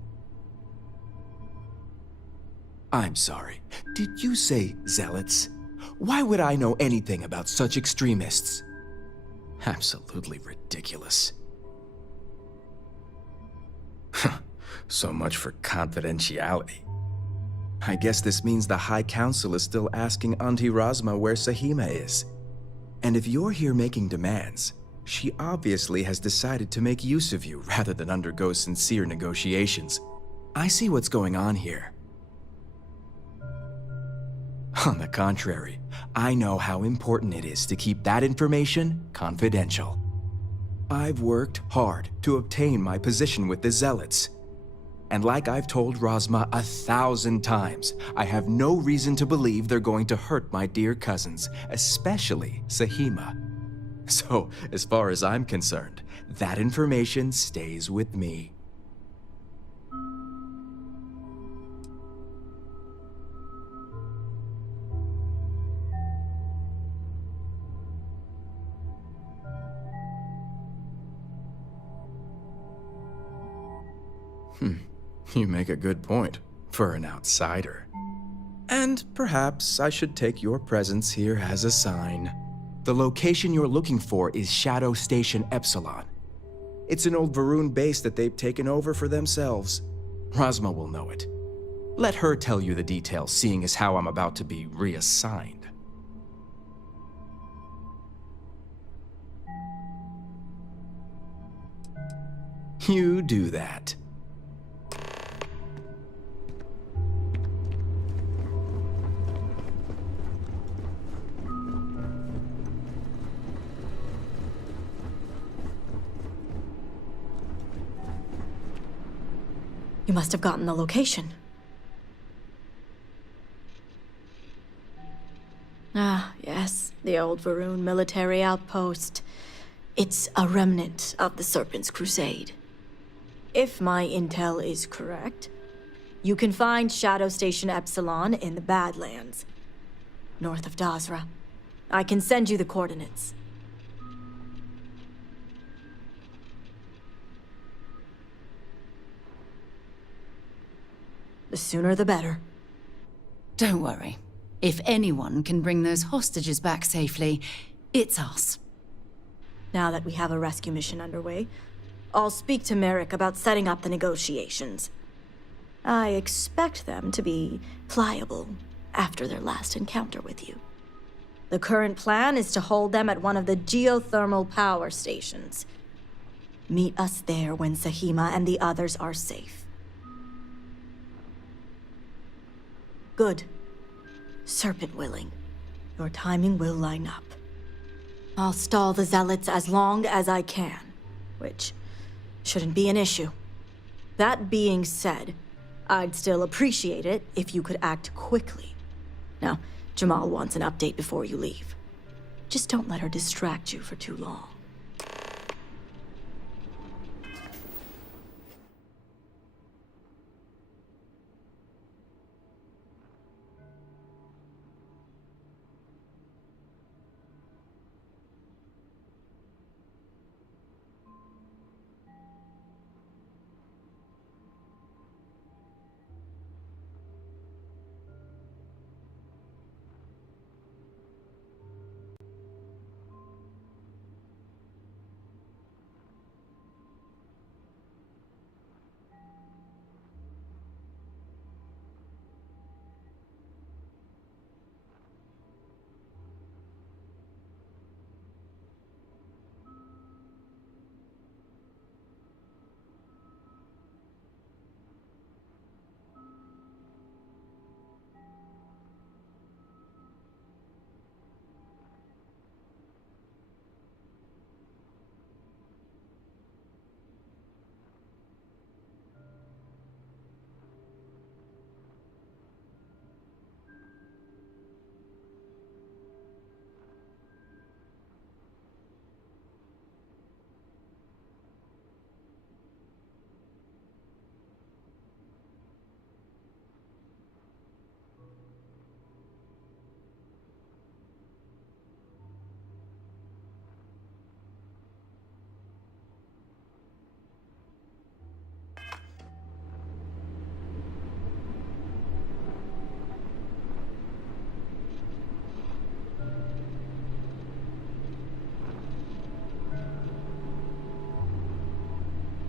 I'm sorry, did you say zealots? Why would I know anything about such extremists? Absolutely ridiculous. So much for confidentiality. I guess this means the High Council is still asking Auntie Razma where Sahima is. And if you're here making demands, she obviously has decided to make use of you rather than undergo sincere negotiations. I see what's going on here. On the contrary, I know how important it is to keep that information confidential. I've worked hard to obtain my position with the Zealots. And like I've told Razma 1,000 times, I have no reason to believe they're going to hurt my dear cousins, especially Sahima. So, as far as I'm concerned, that information stays with me. You make a good point, for an outsider. And perhaps I should take your presence here as a sign. The location you're looking for is Shadow Station Epsilon. It's an old Varun base that they've taken over for themselves. Razma will know it. Let her tell you the details, seeing as how I'm about to be reassigned. You do that. You must have gotten the location. Ah, yes, the old Varun military outpost. It's a remnant of the Serpent's Crusade. If my intel is correct, you can find Shadow Station Epsilon in the Badlands, north of Dazra. I can send you the coordinates. The sooner the better. Don't worry. If anyone can bring those hostages back safely, it's us. Now that we have a rescue mission underway, I'll speak to Merrick about setting up the negotiations. I expect them to be pliable after their last encounter with you. The current plan is to hold them at one of the geothermal power stations. Meet us there when Sahima and the others are safe. Good. Serpent willing, your timing will line up. I'll stall the Zealots as long as I can, which shouldn't be an issue. That being said, I'd still appreciate it if you could act quickly. Now, Jamal wants an update before you leave. Just don't let her distract you for too long.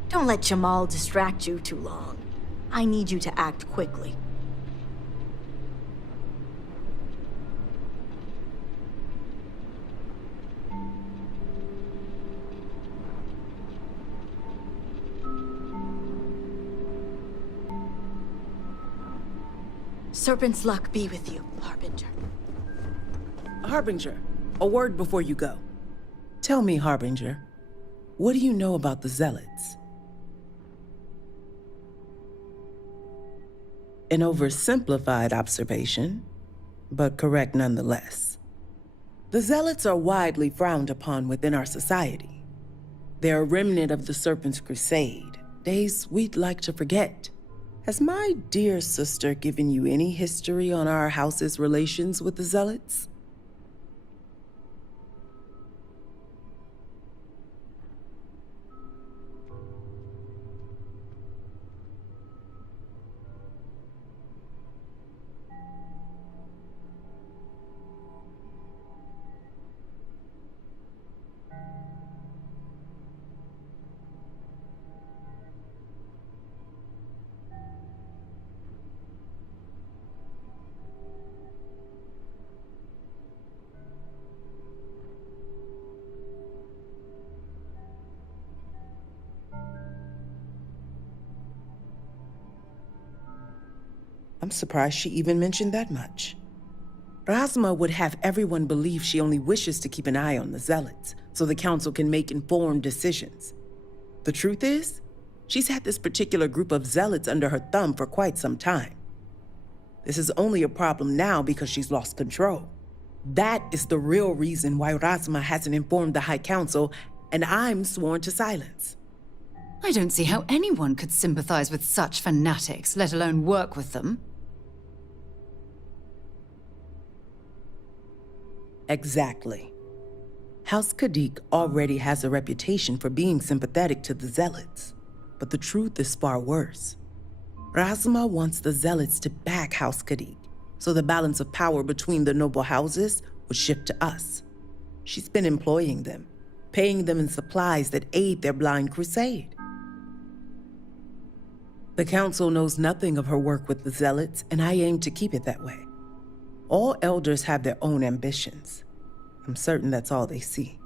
Don't let Jamal distract you too long. I need you to act quickly. Serpent's luck be with you, Harbinger. Harbinger, a word before you go. Tell me, Harbinger, what do you know about the Zealots? An oversimplified observation, but correct nonetheless. The Zealots are widely frowned upon within our society. They're a remnant of the Serpent's Crusade, days we'd like to forget. Has my dear sister given you any history on our house's relations with the Zealots? I'm surprised she even mentioned that much. Razma would have everyone believe she only wishes to keep an eye on the Zealots, so the Council can make informed decisions. The truth is, she's had this particular group of Zealots under her thumb for quite some time. This is only a problem now because she's lost control. That is the real reason why Razma hasn't informed the High Council, and I'm sworn to silence. I don't see how anyone could sympathize with such fanatics, let alone work with them. Exactly. House Kadik already has a reputation for being sympathetic to the Zealots, but the truth is far worse. Razma wants the Zealots to back House Kadik, so the balance of power between the noble houses would shift to us. She's been employing them, paying them in supplies that aid their blind crusade. The Council knows nothing of her work with the Zealots, and I aim to keep it that way. All elders have their own ambitions. I'm certain that's all they see.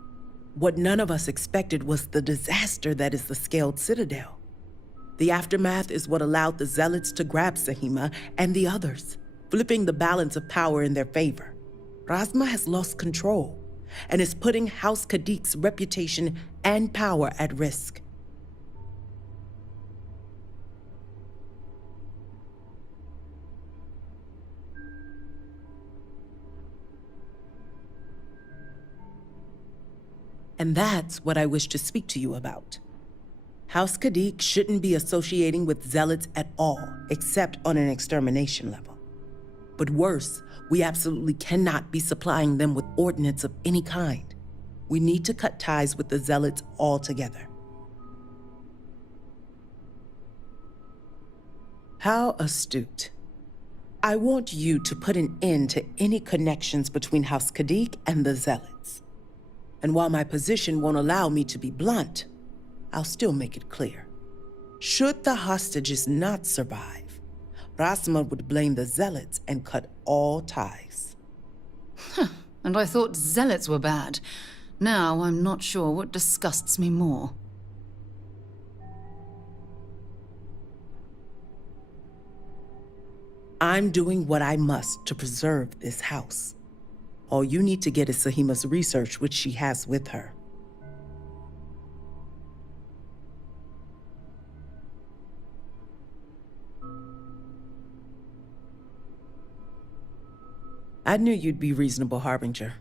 What none of us expected was the disaster that is the Scaled Citadel. The aftermath is what allowed the Zealots to grab Sahima and the others, flipping the balance of power in their favor. Razma has lost control and is putting House Kadik's reputation and power at risk. And that's what I wish to speak to you about. House Kadik shouldn't be associating with Zealots at all, except on an extermination level. But worse, we absolutely cannot be supplying them with ordnance of any kind. We need to cut ties with the Zealots altogether. How astute. I want you to put an end to any connections between House Kadik and the Zealots. And while my position won't allow me to be blunt, I'll still make it clear. Should the hostages not survive, Razma would blame the Zealots and cut all ties. And I thought Zealots were bad. Now I'm not sure what disgusts me more. I'm doing what I must to preserve this house. All you need to get is Sahima's research, which she has with her. I knew you'd be reasonable, Harbinger.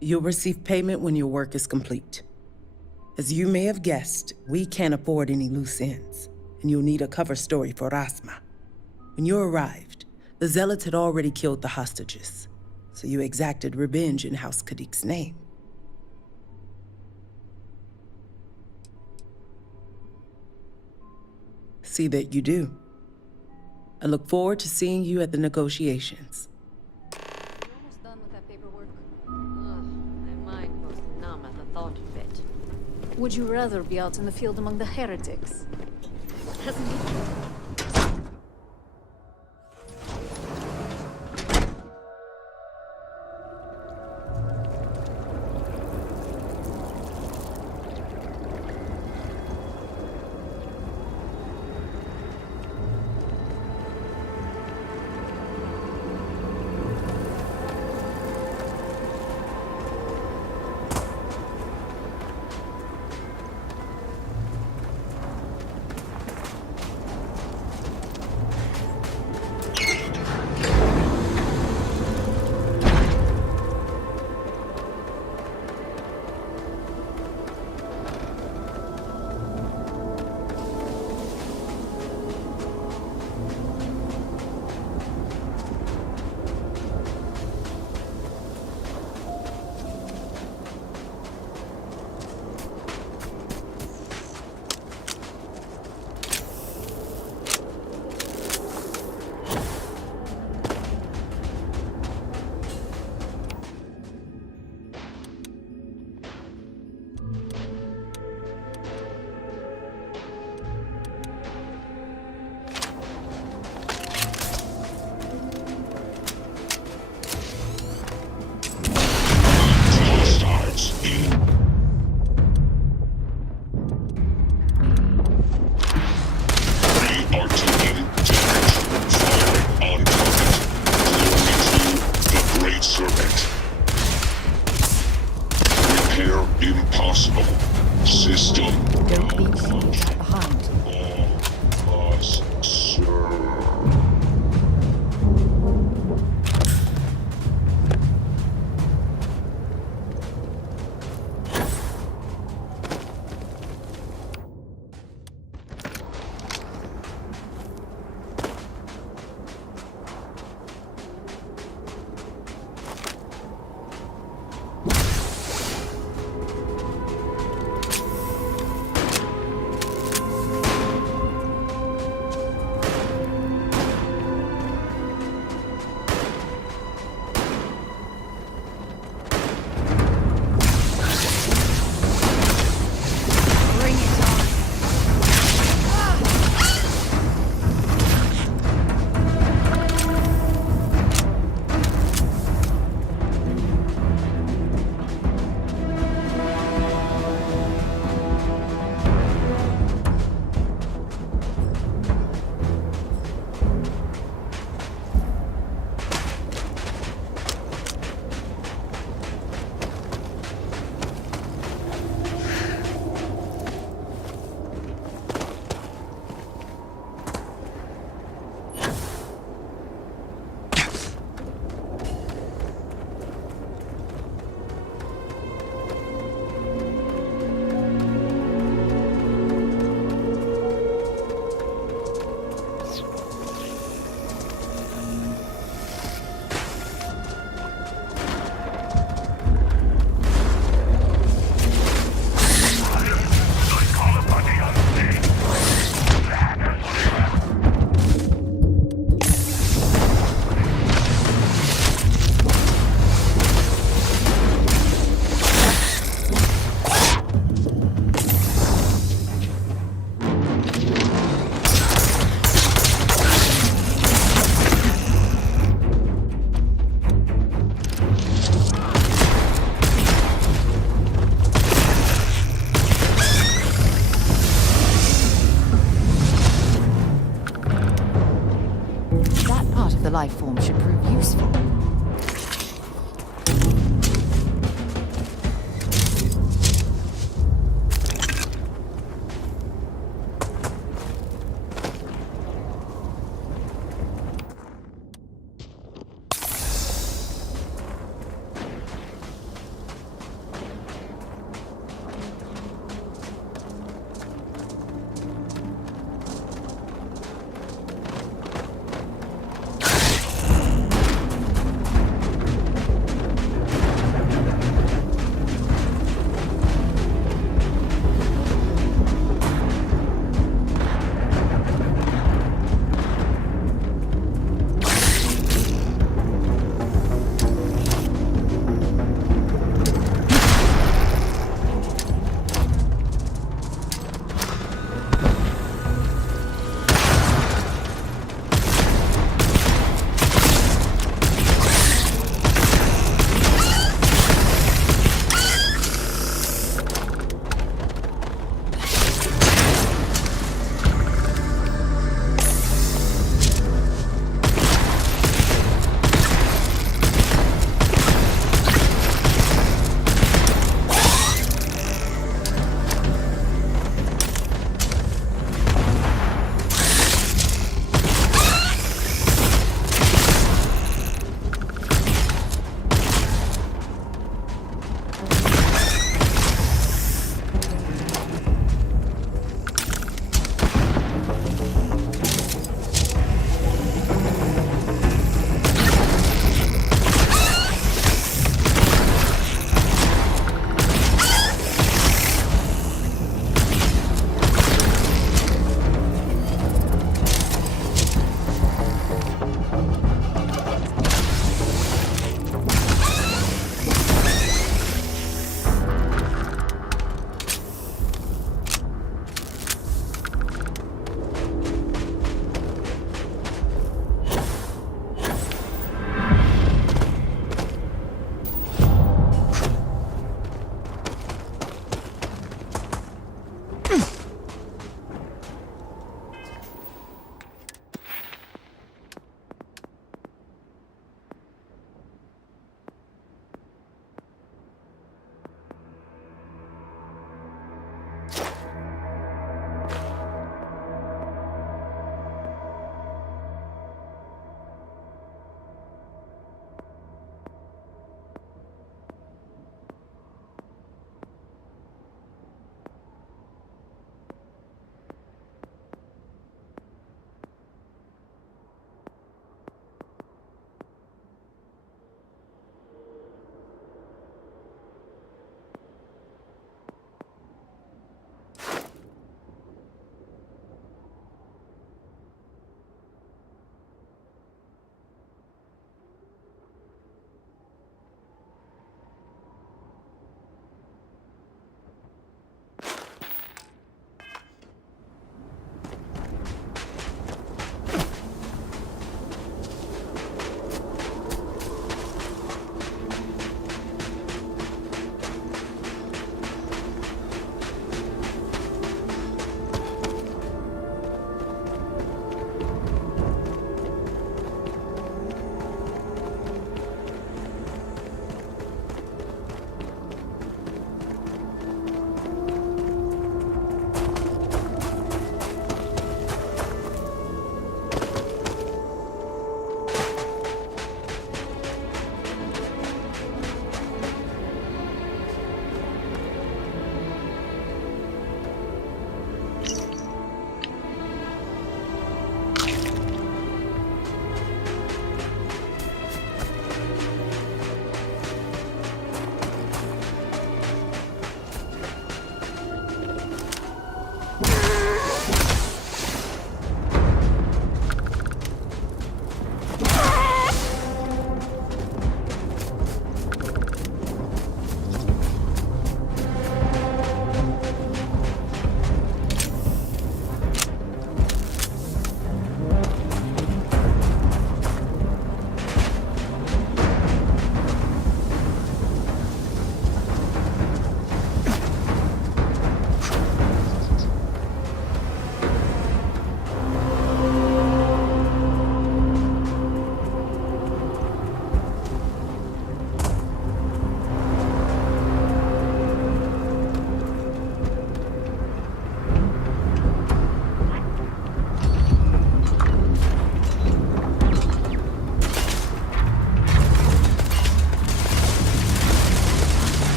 You'll receive payment when your work is complete. As you may have guessed, we can't afford any loose ends, and you'll need a cover story for Razma. When you arrived, the Zealots had already killed the hostages, so you exacted revenge in House Kadik's name. See that you do. I look forward to seeing you at the negotiations. Almost done with that paperwork. Ugh, I'm mind goes numb at the thought of it. Would you rather be out in the field among the heretics? Hasn't it?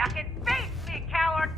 back and face me, coward!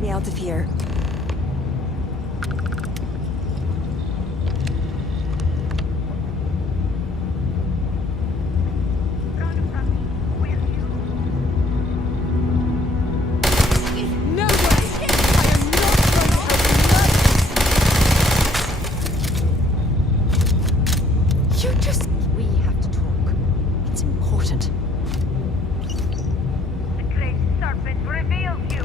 Me out of here. We have to talk. It's important. The great serpent reveals you!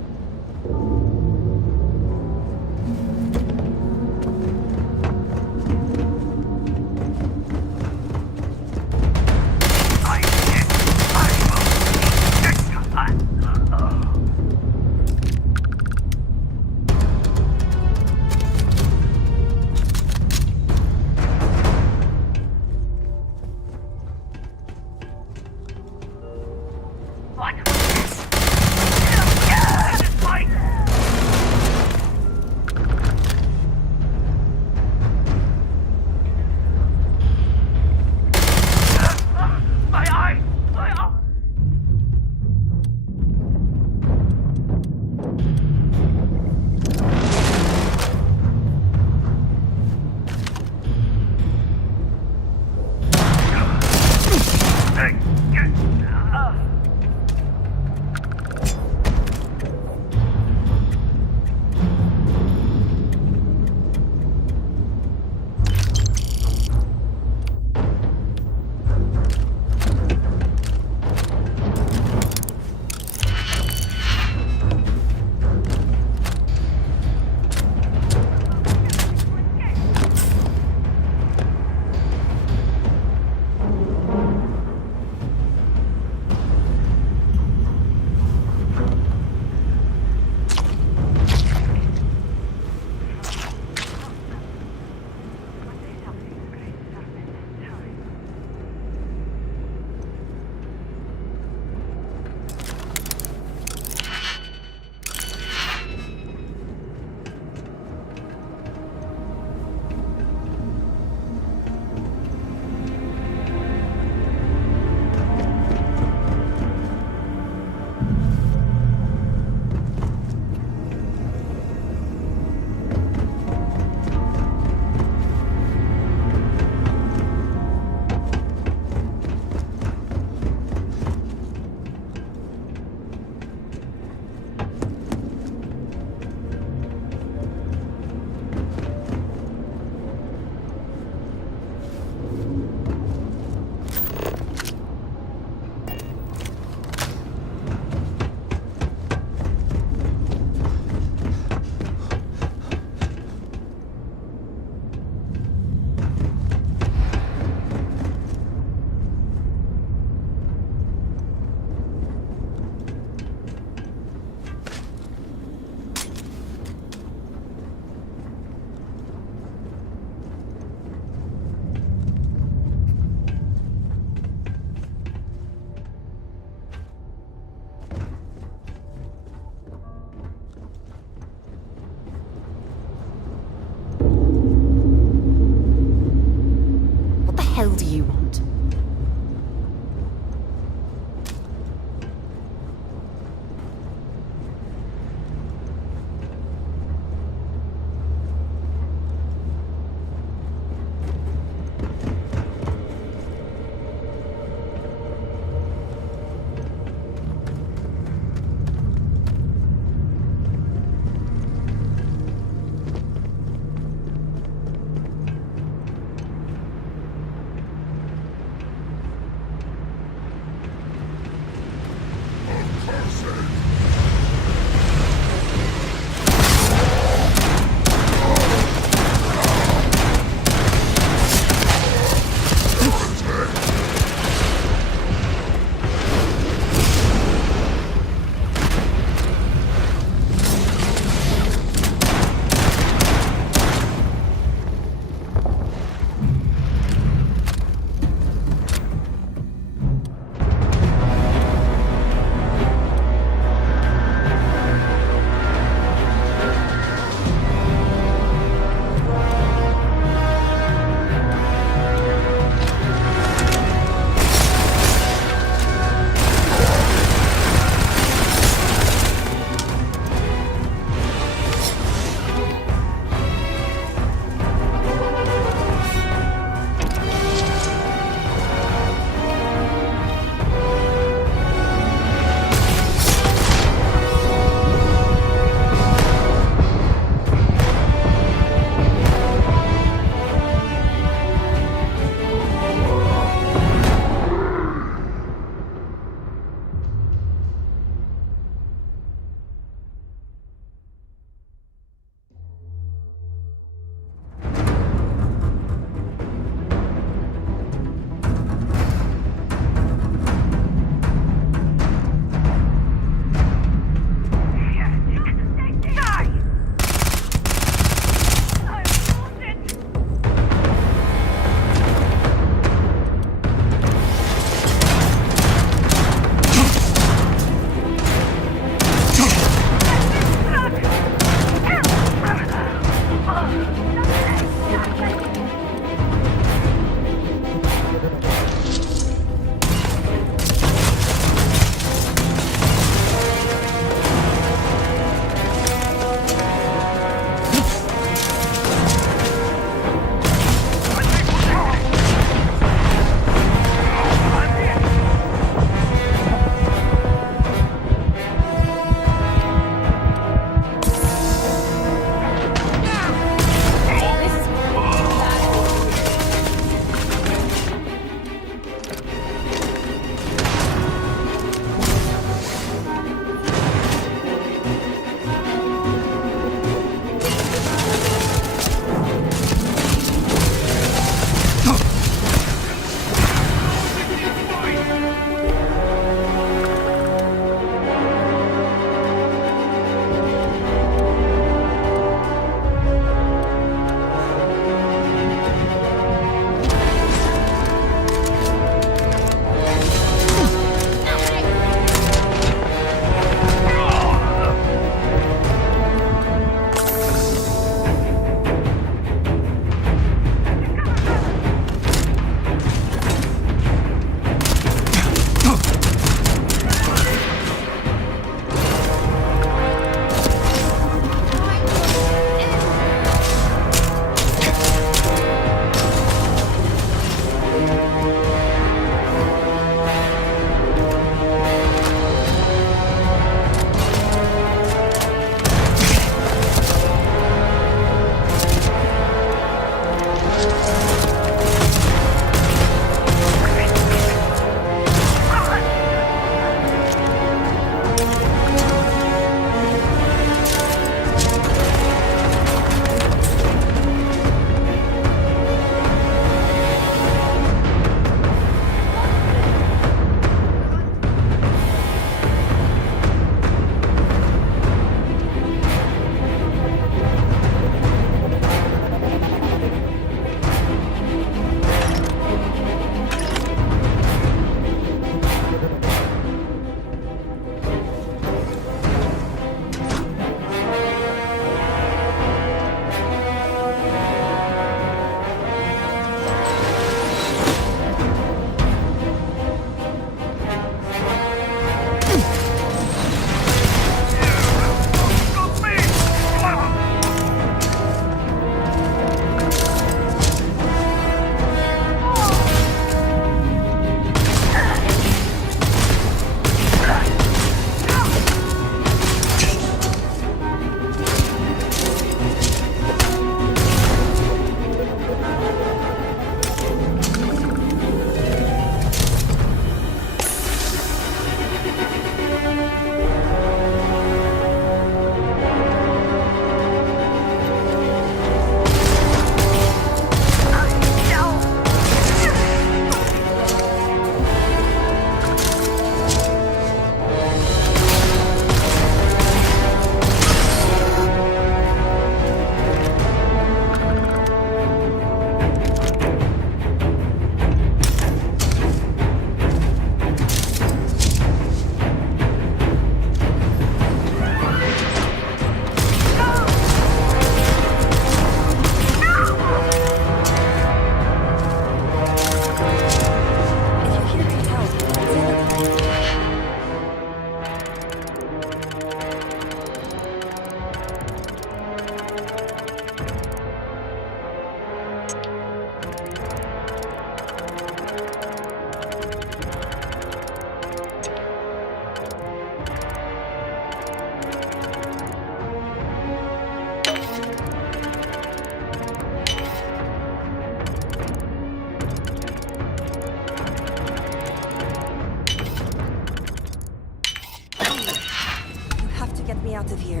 me out of here.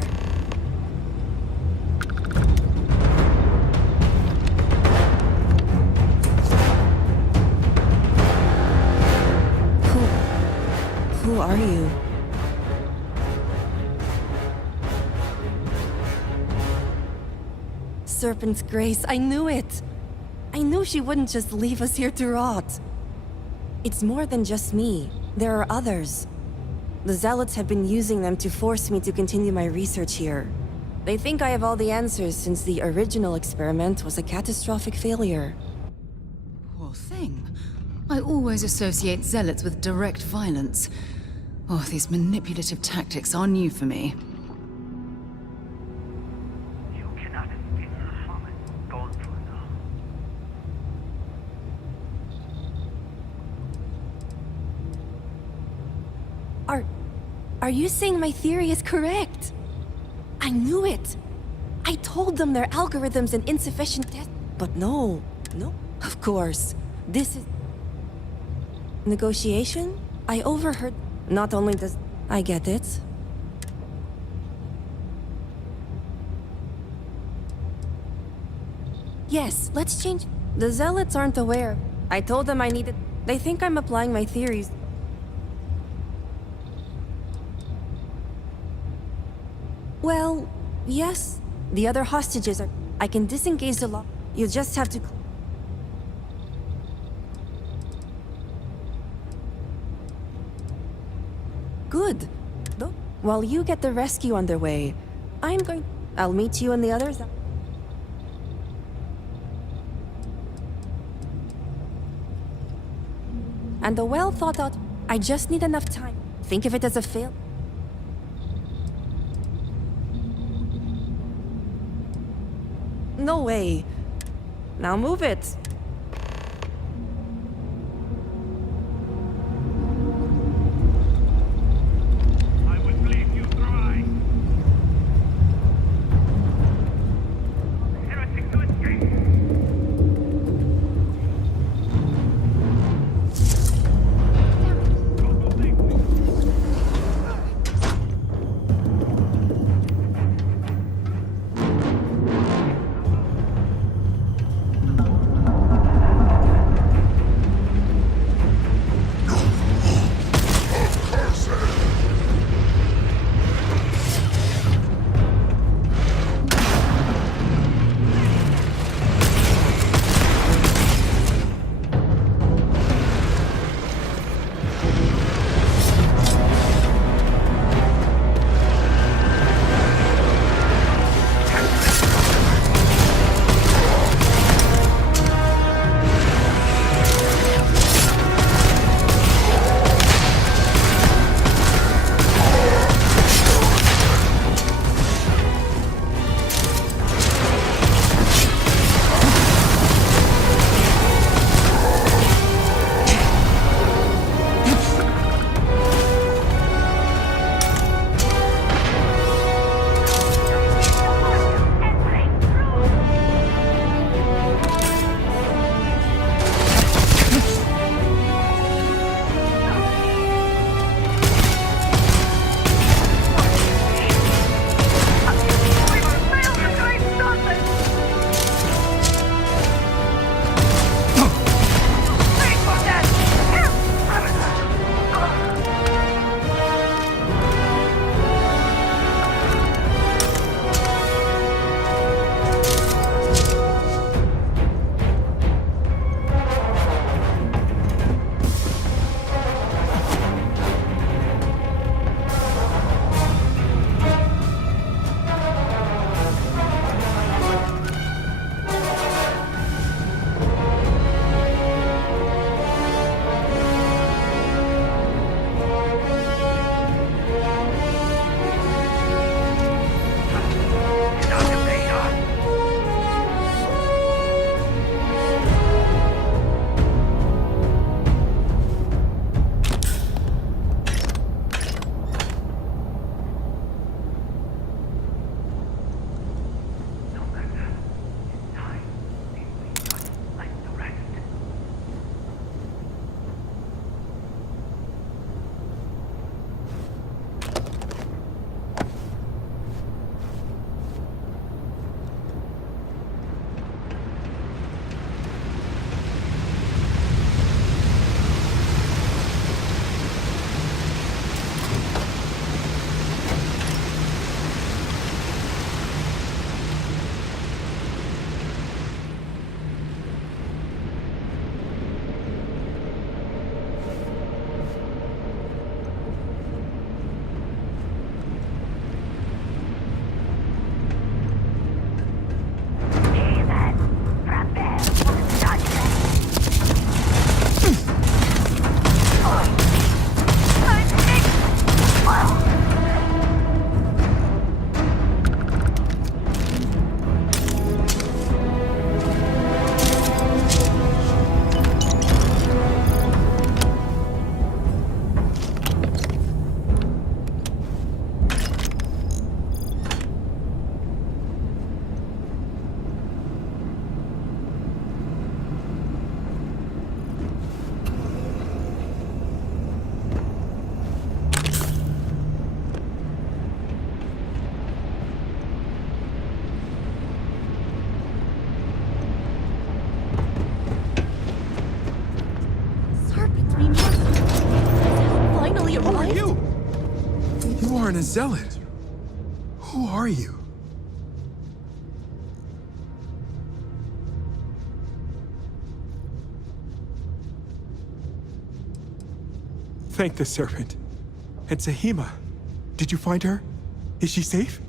Who are you? Serpent's Grace, I knew it! I knew she wouldn't just leave us here to rot. It's more than just me. There are others. The Zealots have been using them to force me to continue my research here. They think I have all the answers since the original experiment was a catastrophic failure. Poor thing. I always associate Zealots with direct violence. Oh, these manipulative tactics are new for me. You cannot escape the fallen. Go to Are you saying my theory is correct? I knew it! I told them their algorithms and insufficient test. But no. Of course. This is... negotiation? I overheard... Not only does... I get it. Yes, let's change... The Zealots aren't aware. I told them I needed... They think I'm applying my theories. Well, yes. The other hostages are... I can disengage the lock. You just have to... Good. While you get the rescue underway, I'm going... I'll meet you and the others. And a well-thought-out... I just need enough time. Think of it as a fail. No way. Now move it. a zealot. Who are you? Thank the serpent. And Sahima, did you find her? Is she safe?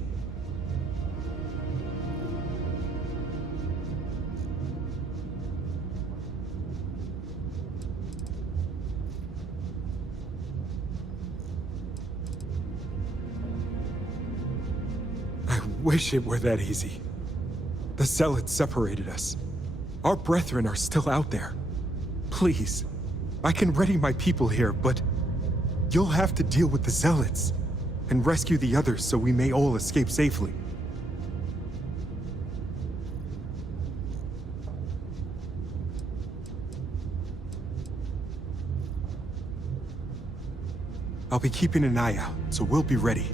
I wish it were that easy. The Zealots separated us. Our brethren are still out there. Please, I can ready my people here, but you'll have to deal with the Zealots and rescue the others so we may all escape safely. I'll be keeping an eye out, so we'll be ready.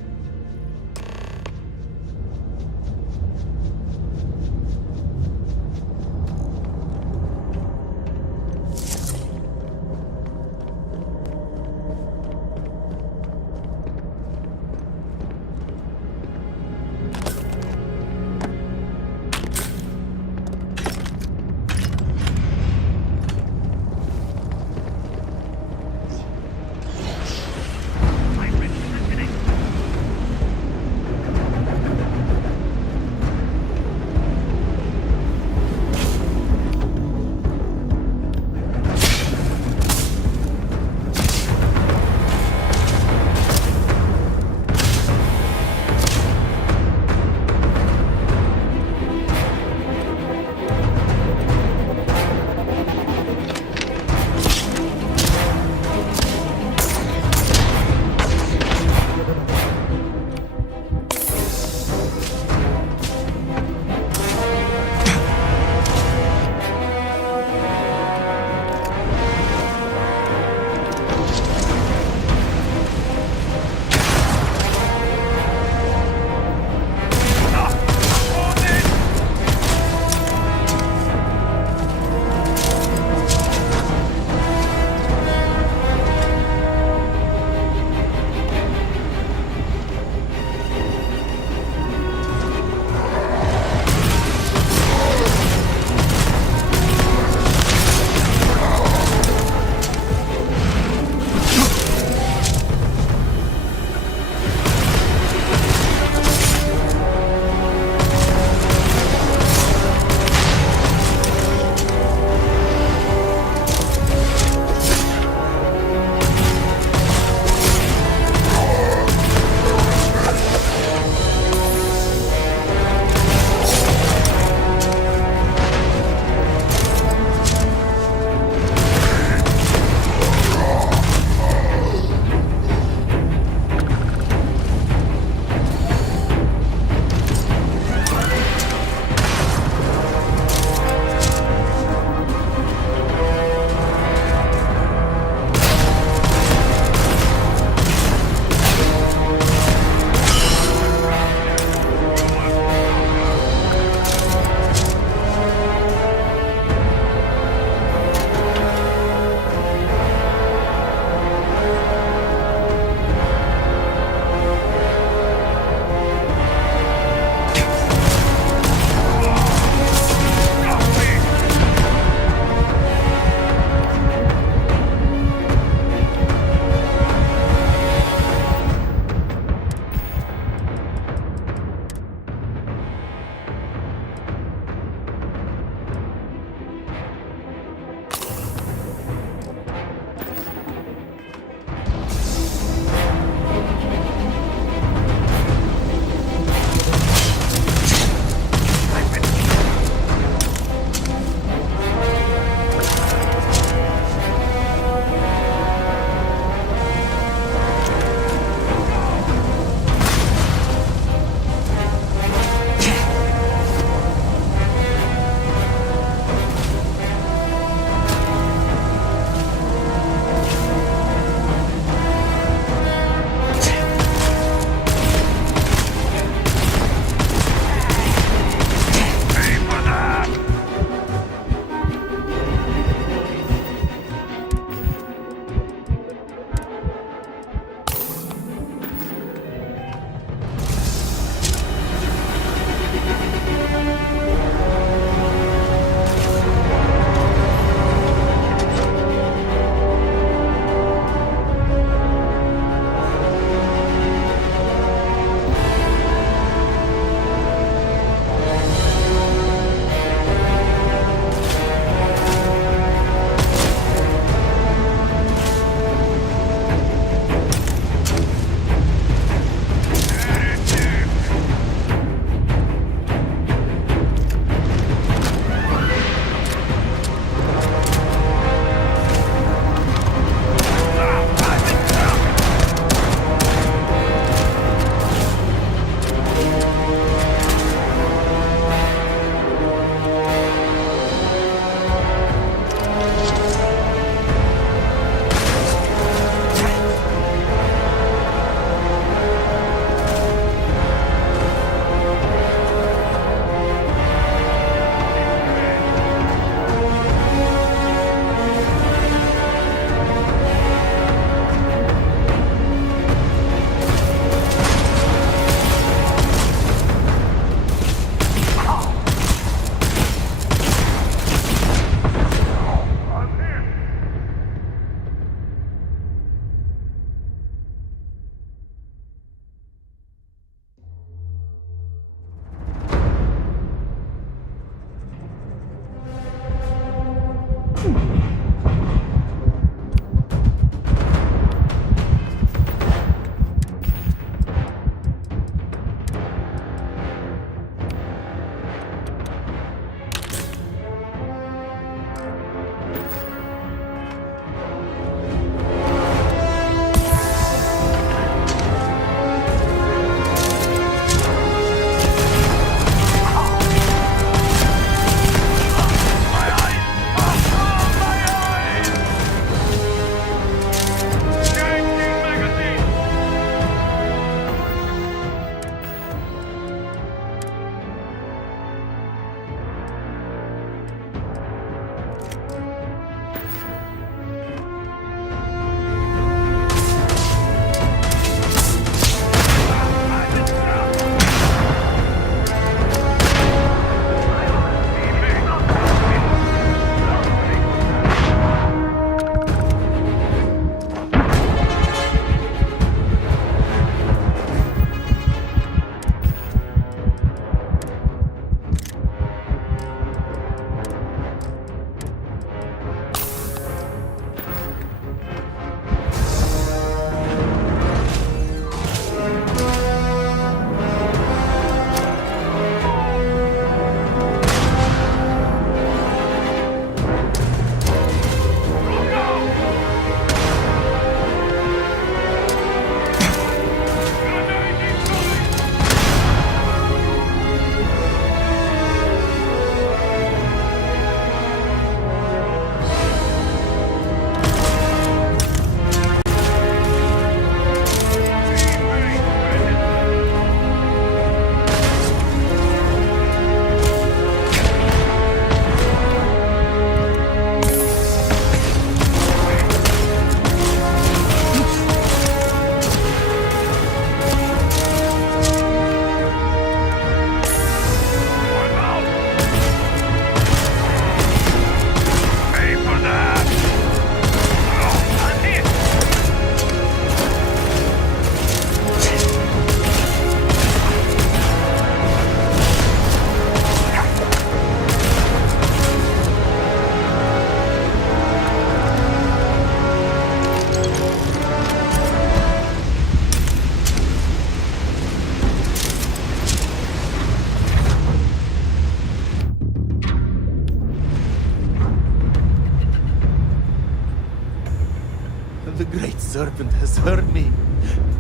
serpent has heard me.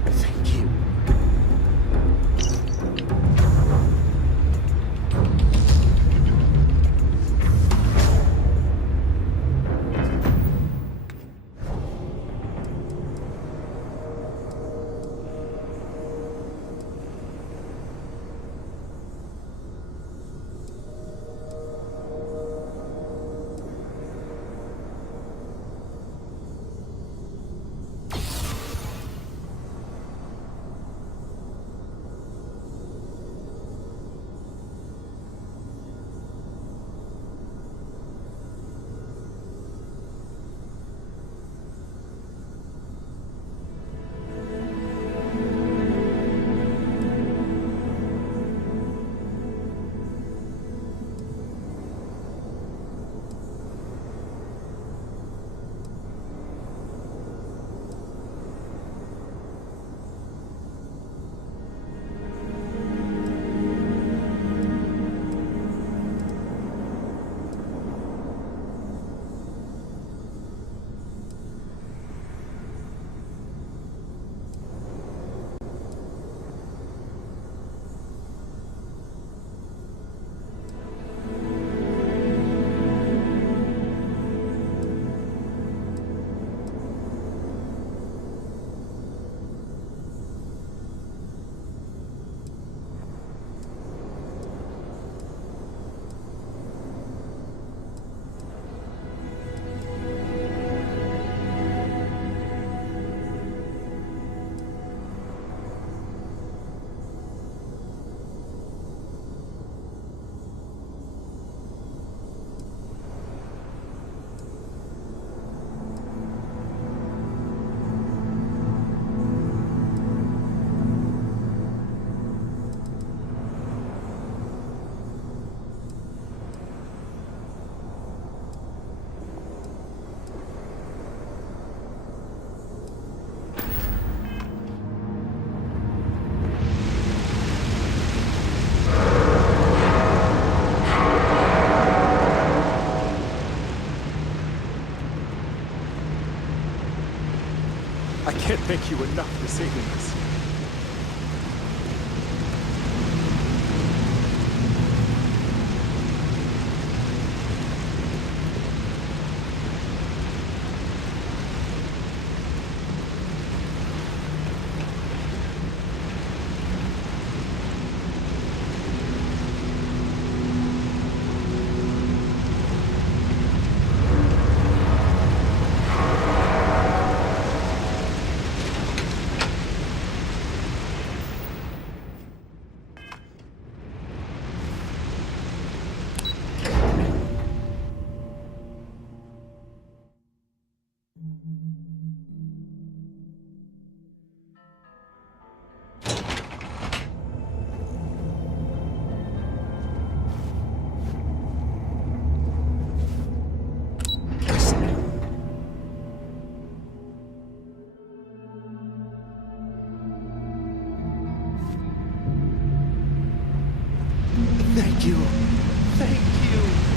Thank you. I can't thank you enough for saving us. Thank you. Thank you.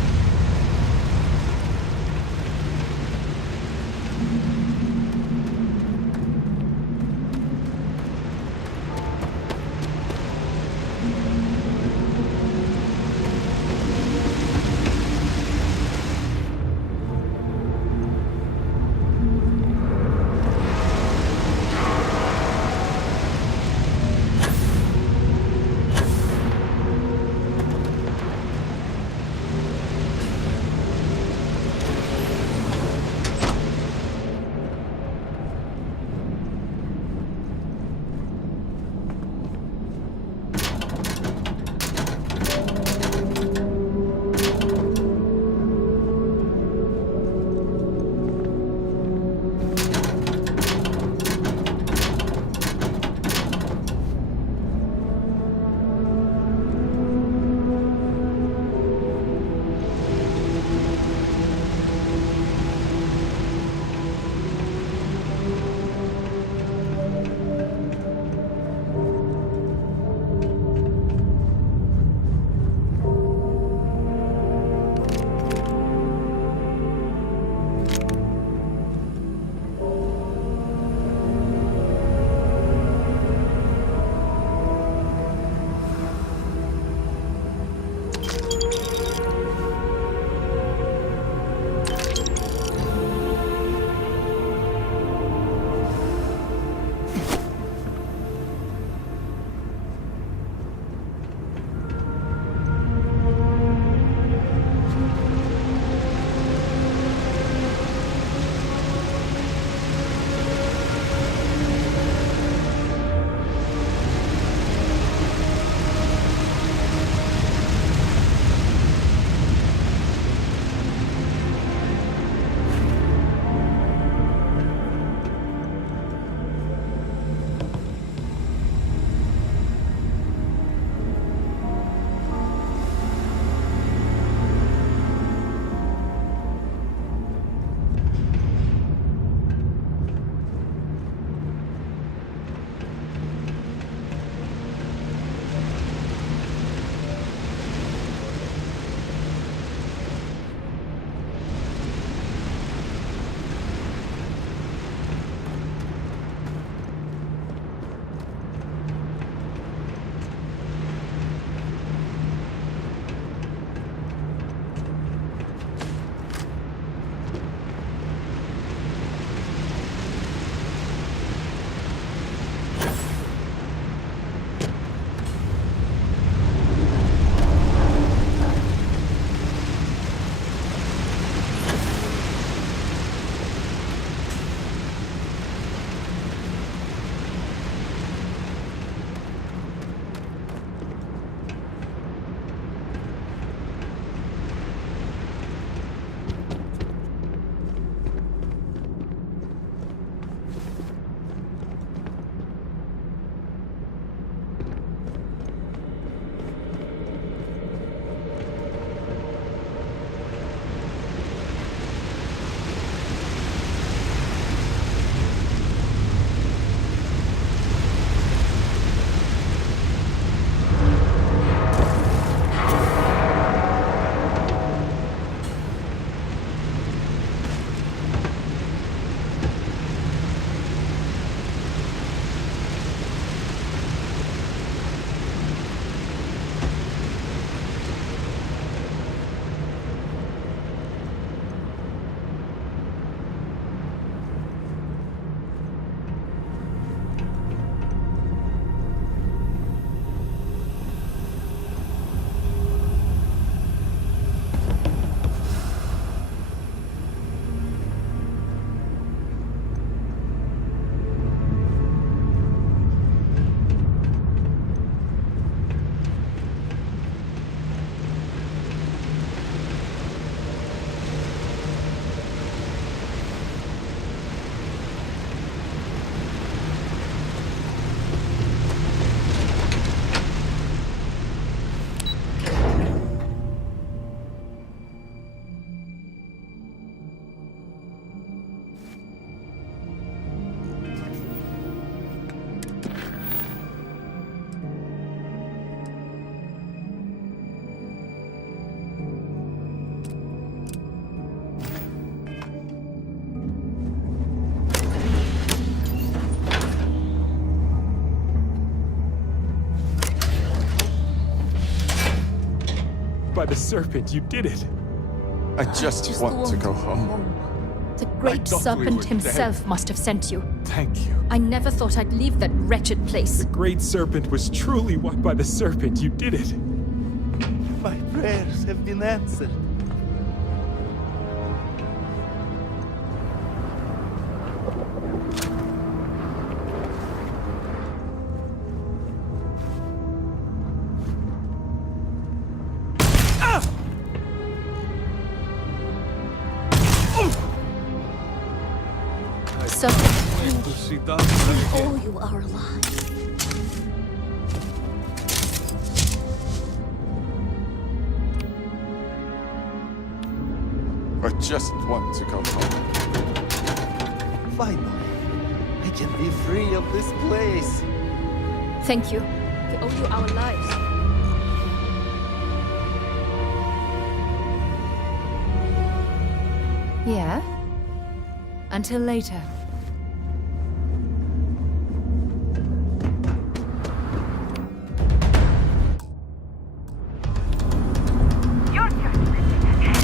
by the serpent, you did it. I just want to go home. The great thought we serpent were himself dead. must have sent you. Thank you. I never thought I'd leave that wretched place. The great serpent was truly what by the serpent, you did it. My prayers have been answered. Serpent, oh, you are alive. I just want to go home. Finally, I can be free of this place. Thank you. We owe you our lives. Yeah? Until later. You're just missing a head.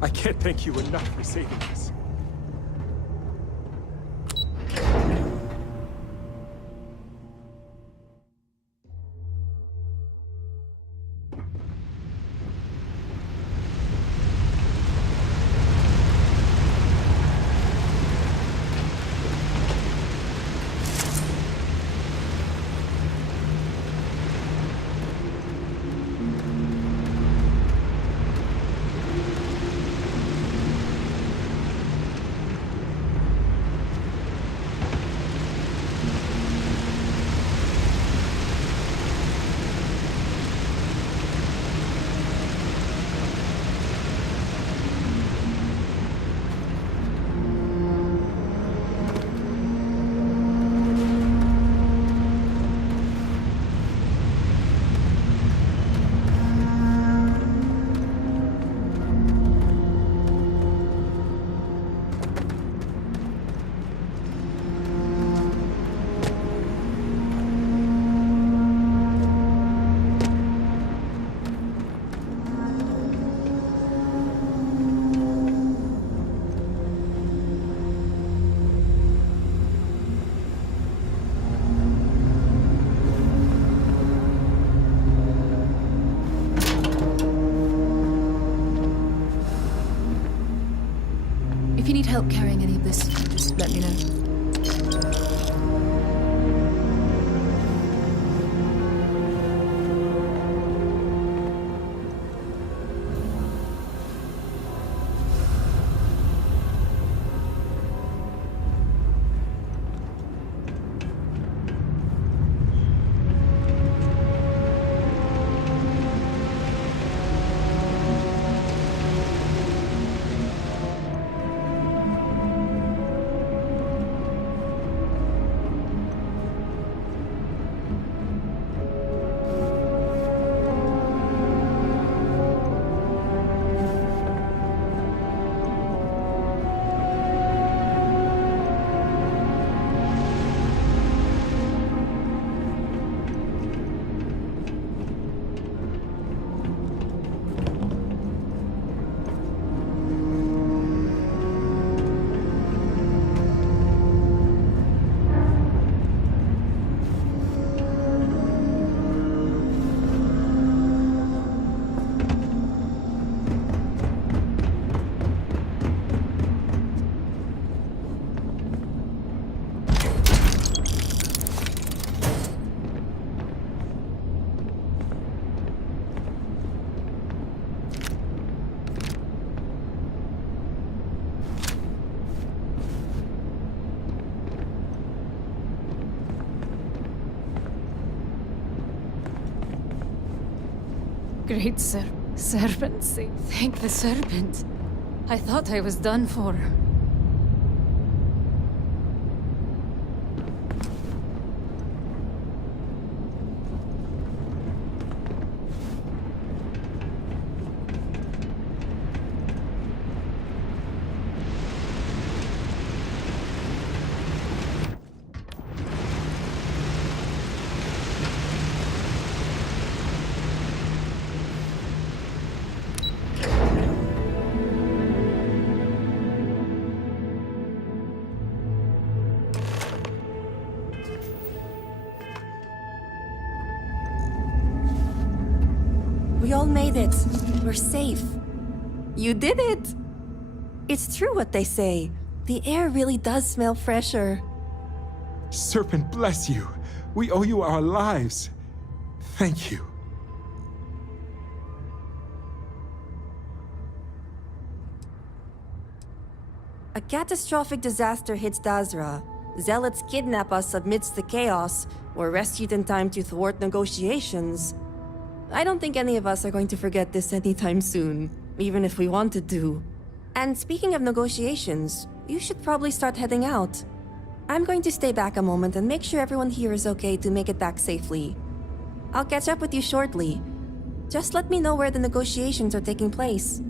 I can't thank you enough for saving us. If you need help carrying any of this, just let me know. Great serpent, thank the serpent. I thought I was done for. We all made it. We're safe. You did it! It's true what they say. The air really does smell fresher. Serpent bless you. We owe you our lives. Thank you. A catastrophic disaster hits Dazra. Zealots kidnap us amidst the chaos. We're rescued in time to thwart negotiations. I don't think any of us are going to forget this anytime soon, even if we wanted to. And speaking of negotiations, you should probably start heading out. I'm going to stay back a moment and make sure everyone here is okay to make it back safely. I'll catch up with you shortly. Just let me know where the negotiations are taking place.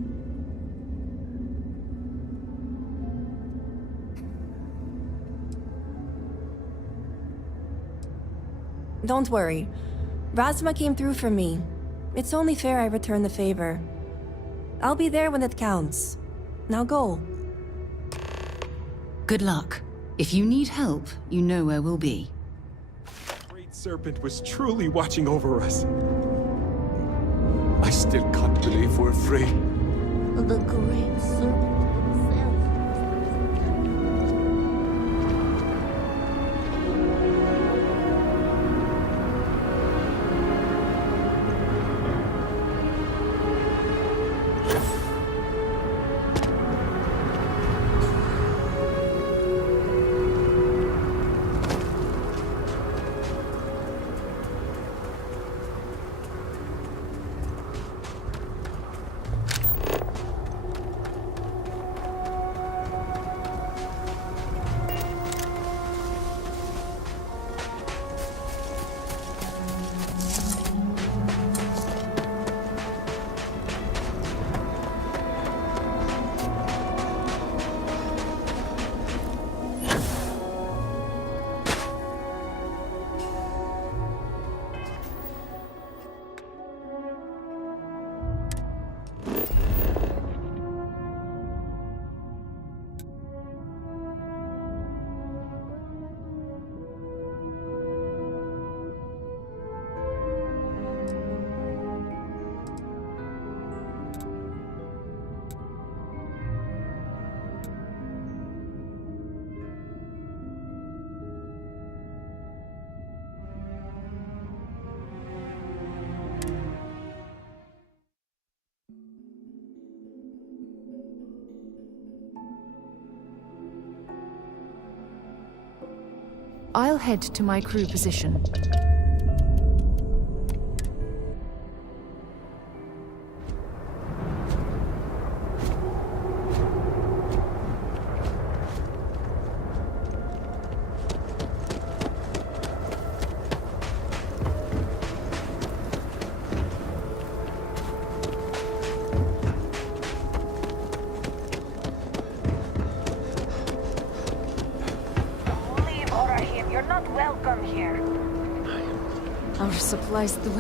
Don't worry. Razma came through for me. It's only fair I return the favor. I'll be there when it counts. Now go. Good luck. If you need help, you know where we'll be. Great Serpent was truly watching over us. I still can't believe we're free. The Great Serpent. I'll head to my crew position.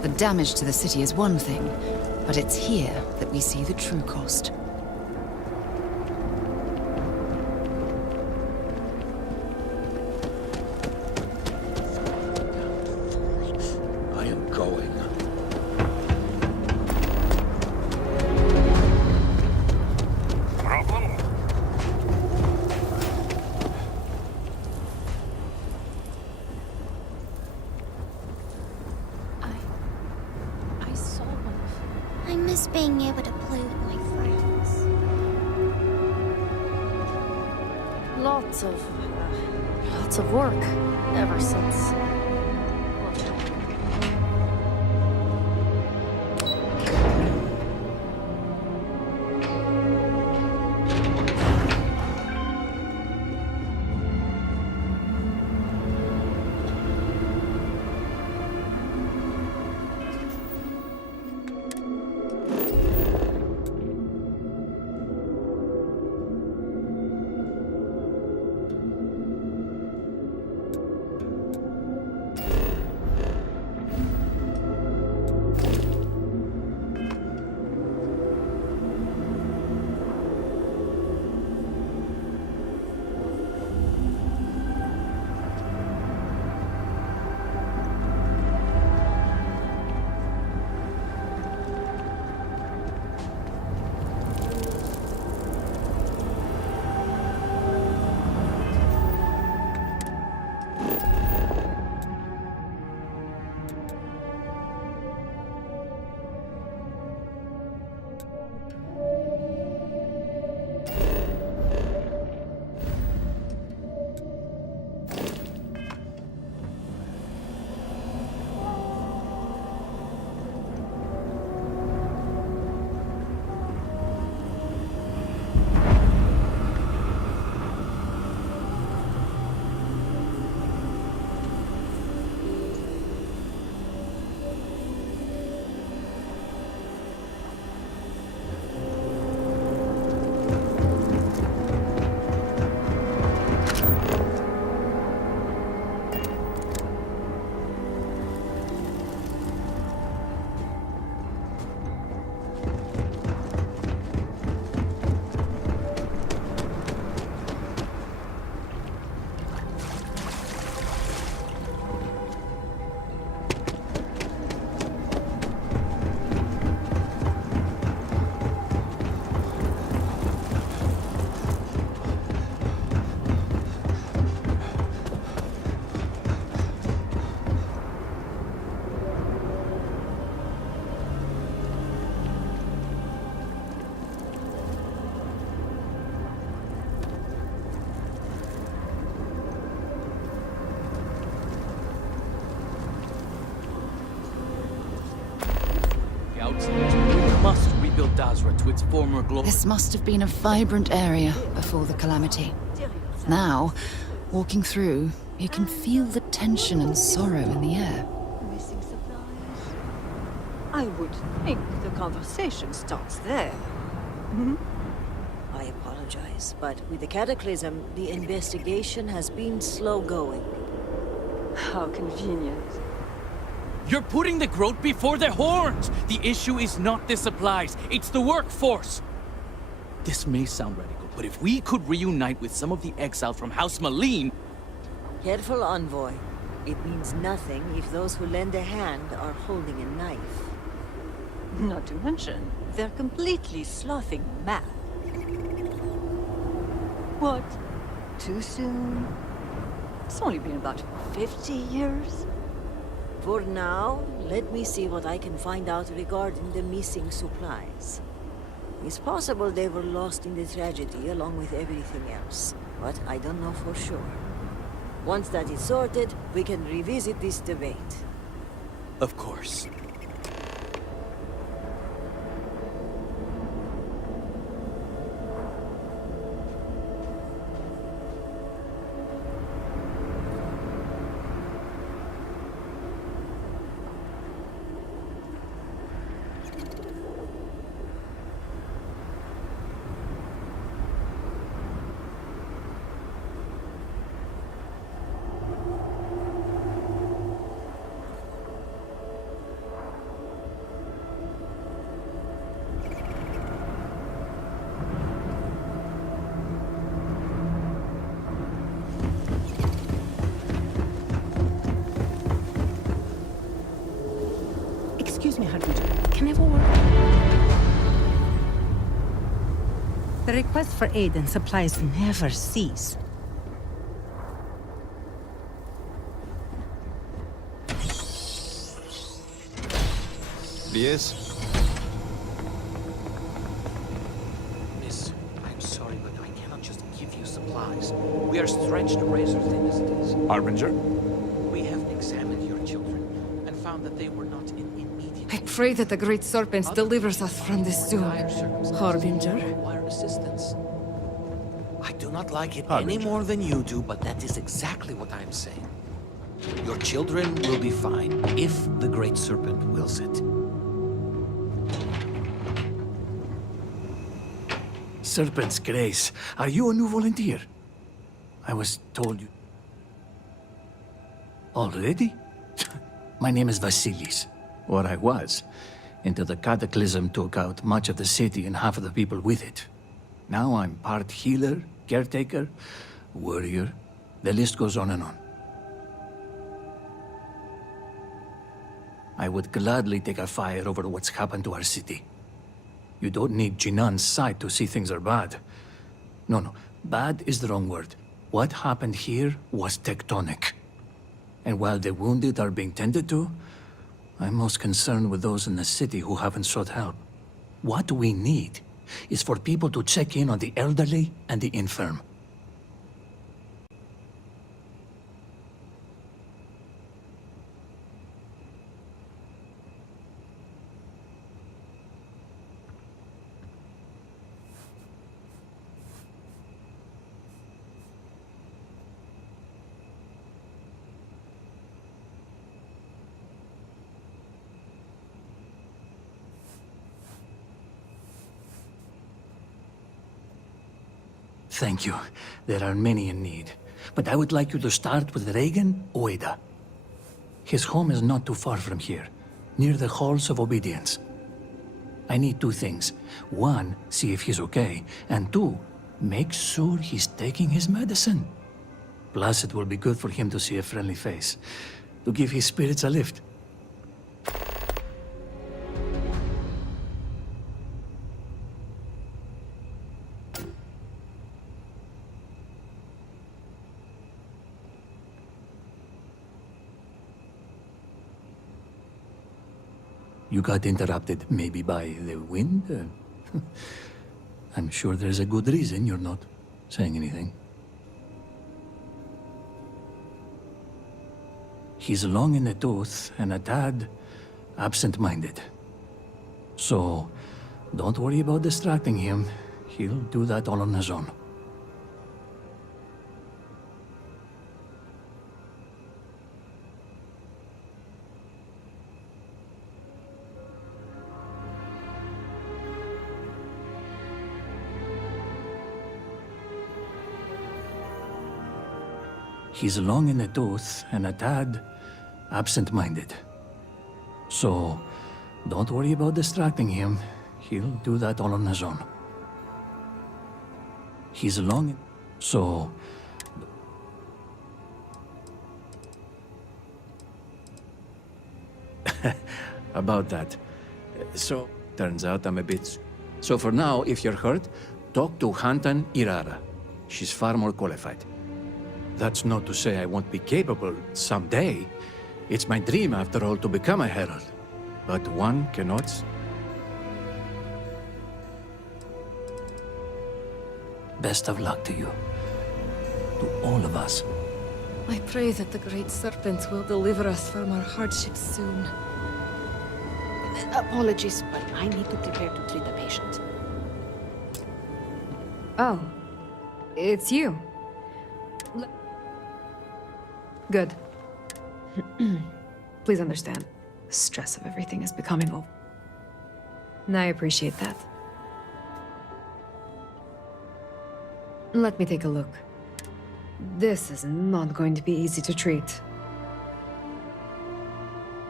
The damage to the city is one thing, but it's here that we see the true cost. I am going. Problem? I miss being able to play with my friends. Lots of work ever since. restore it to its former glory. This must have been a vibrant area before the calamity. Now, walking through, you can feel the tension and sorrow in the air. Missing supplies. I would think the conversation starts there. I apologize, but with the cataclysm, the investigation has been slow going. How convenient. You're putting the growth before the horns! The issue is not the supplies, it's the workforce! This may sound radical, but if we could reunite with some of the exiles from House Malene... Careful, Envoy. It means nothing if those who lend a hand are holding a knife. Not to mention, they're completely sloughing mad. What? Too soon? It's only been about 50 years. For now, let me see what I can find out regarding the missing supplies. It's possible they were lost in the tragedy along with everything else, but I don't know for sure. Once that is sorted, we can revisit this debate. Of course. Excuse me, Harbinger. Can I have a word? The requests for aid and supplies never cease. Yes? Miss, I'm sorry, but I cannot just give you supplies. We are stretched razor thin as it is. Harbinger? We have examined your children and found that they were not in immediate... I pray that the Great Serpent delivers us from this soon. Harbinger? Require assistance. I do not like it Harbinger. any more than you do, but that is exactly what I am saying. Your children will be fine if the Great Serpent wills it. Serpent's Grace, are you a new volunteer? I was told you... Already? My name is Vasilis, or I was, until the cataclysm took out much of the city and half of the people with it. Now I'm part healer, caretaker, warrior. The list goes on and on. I would gladly take a fire over what's happened to our city. You don't need Jinan's sight to see things are bad. No, bad is the wrong word. What happened here was tectonic. And while the wounded are being tended to, I'm most concerned with those in the city who haven't sought help. What we need is for people to check in on the elderly and the infirm. Thank you. There are many in need. But I would like you to start with Regan Oeda. His home is not too far from here, near the Halls of Obedience. I need two things. One, see if he's okay. And two, make sure he's taking his medicine. Plus, it will be good for him to see a friendly face, to give his spirits a lift. You got interrupted, maybe by the wind? I'm sure there's a good reason you're not saying anything. He's long in the tooth and a tad absent-minded. So, Don't worry about distracting him. He'll do that all on his own. He's long in the tooth and a tad absent-minded. So, don't worry about distracting him. He'll do that all on his own. He's long, so... About that. So, turns out I'm a bit... So for now, if you're hurt, talk to Hantan Irara. She's far more qualified. That's not to say I won't be capable someday. It's my dream, after all, to become a herald. But one cannot... Best of luck to you. To all of us. I pray that the Great Serpent will deliver us from our hardships soon. Apologies, but I need to prepare to treat the patient. Oh, it's you. Good. Please understand. The stress of everything is becoming over. And I appreciate that. Let me take a look. This is not going to be easy to treat.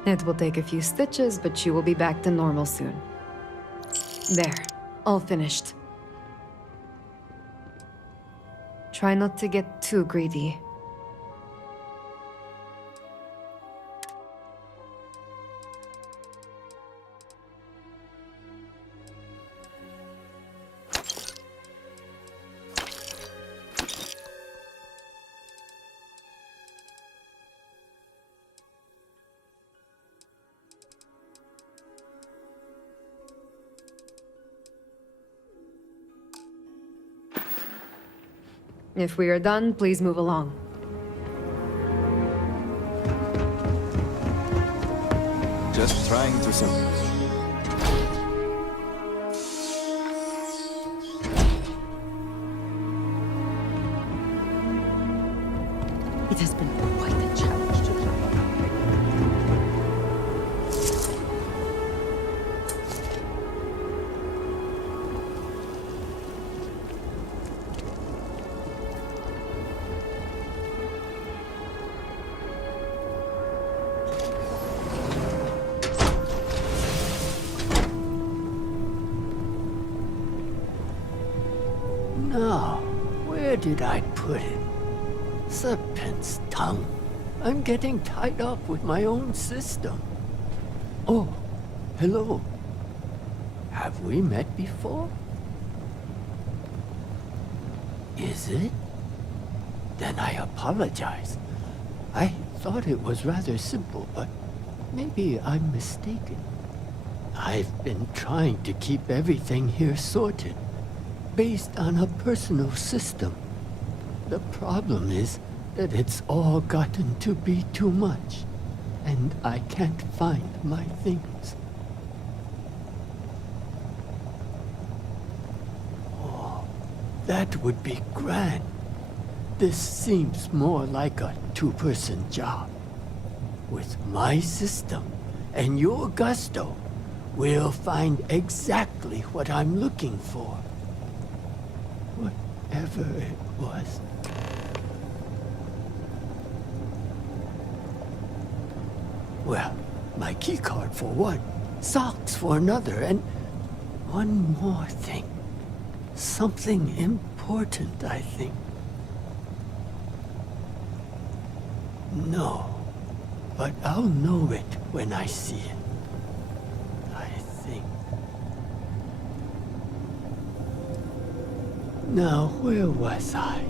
It will take a few stitches, but you will be back to normal soon. There, all finished. Try not to get too greedy. If we are done, please move along. Just trying to It has been quite a challenge to Now, where did I put it? Serpent's tongue. I'm getting tied up with my own system. Oh, hello. Have we met before? Is it? Then I apologize. I thought it was rather simple, but maybe I'm mistaken. I've been trying to keep everything here sorted, based on a personal system. The problem is that it's all gotten to be too much, and I can't find my things. Oh, that would be grand. This seems more like a two-person job. With my system and your gusto, we'll find exactly what I'm looking for. Whatever it was. Well, my keycard for one, socks for another, and one more thing. Something important, I think. No, but I'll know it when I see it. I think. Now, where was I?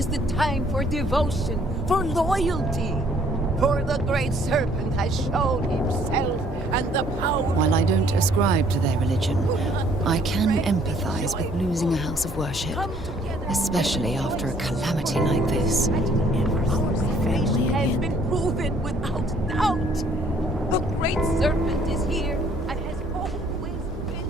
is the time for devotion, for loyalty. For the Great Serpent has shown himself and the power... While I don't ascribe to their religion, I can empathize with losing a house of worship, especially after a calamity like this. Our salvation has been proven without doubt. The Great Serpent is here and has always been...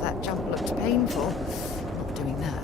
That jump looked painful. Not doing that.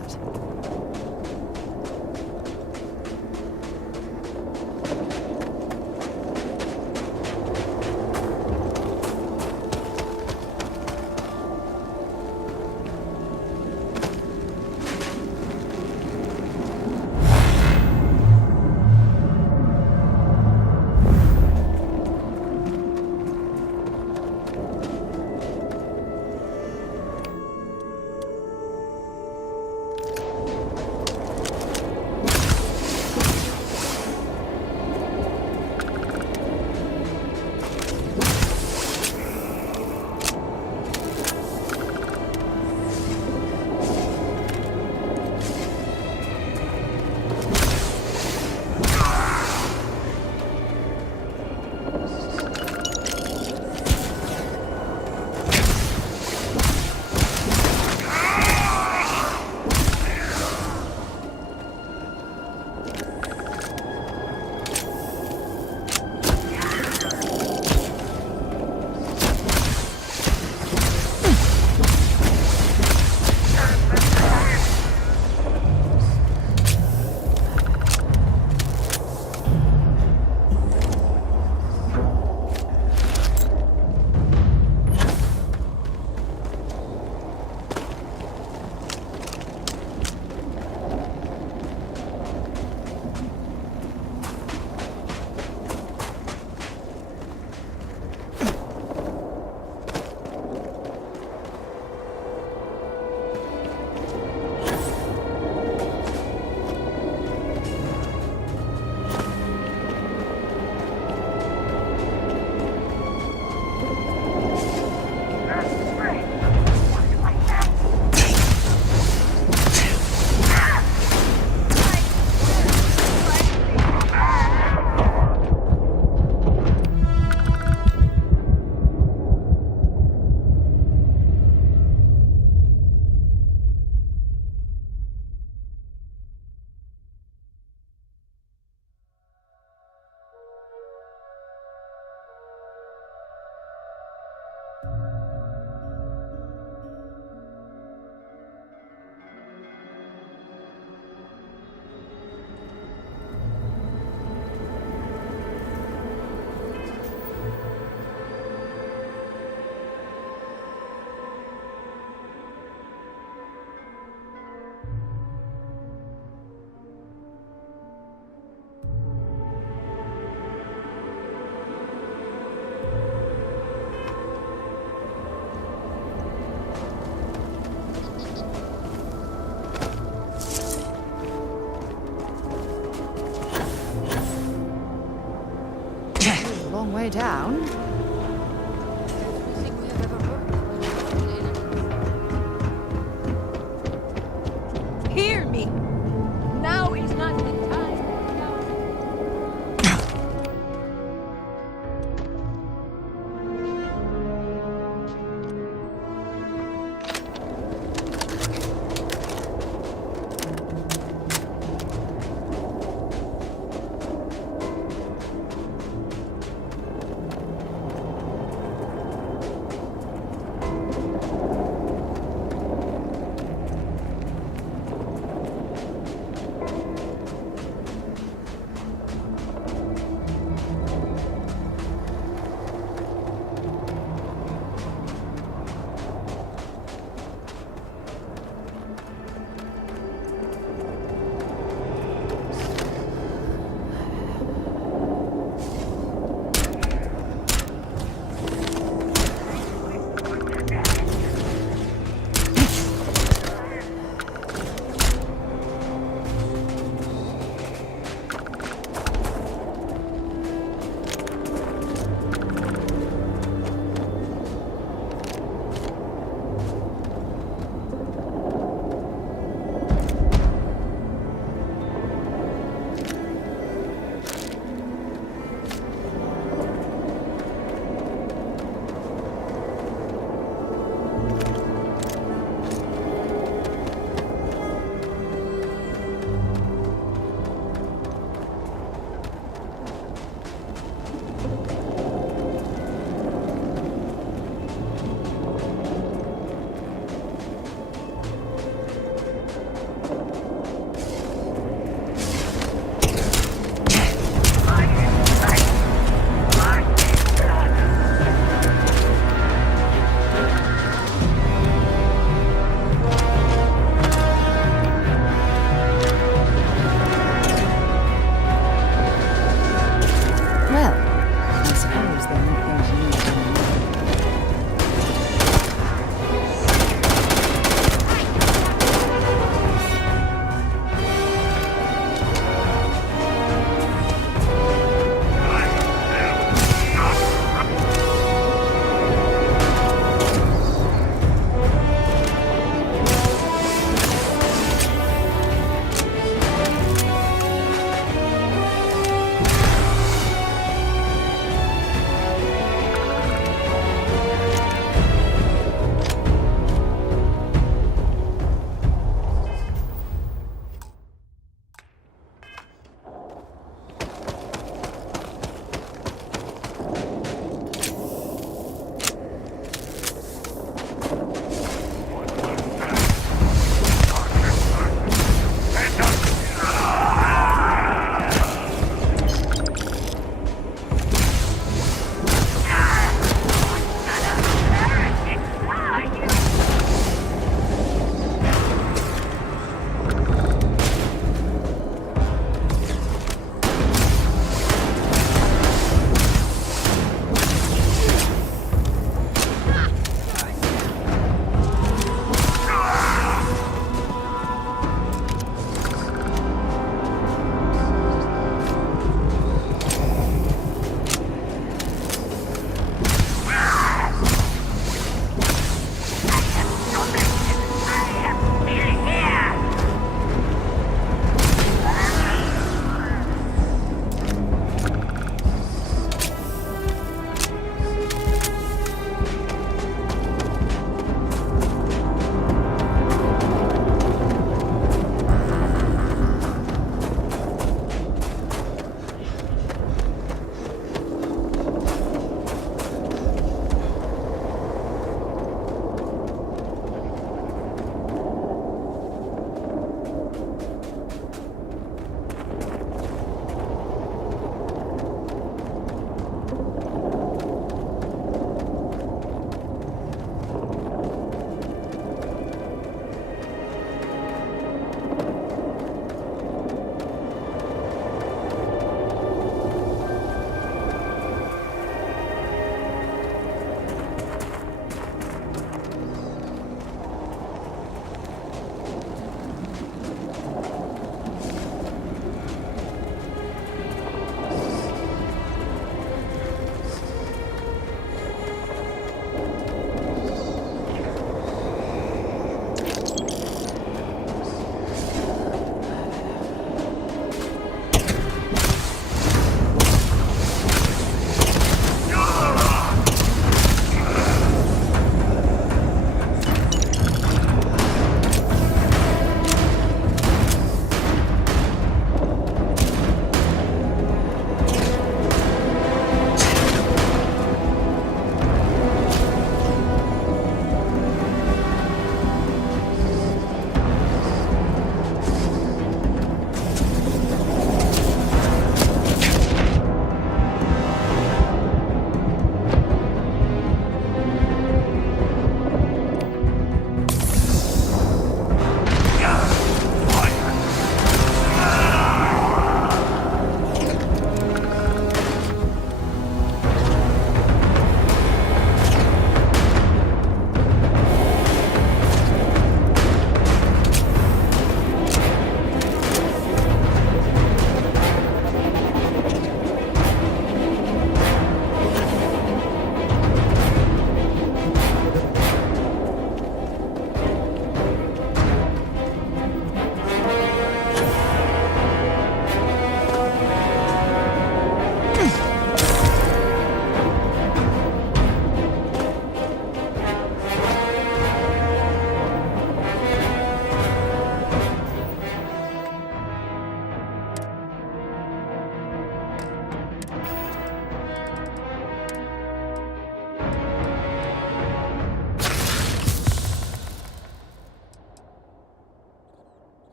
Long way down. Hear me! Now is not the time.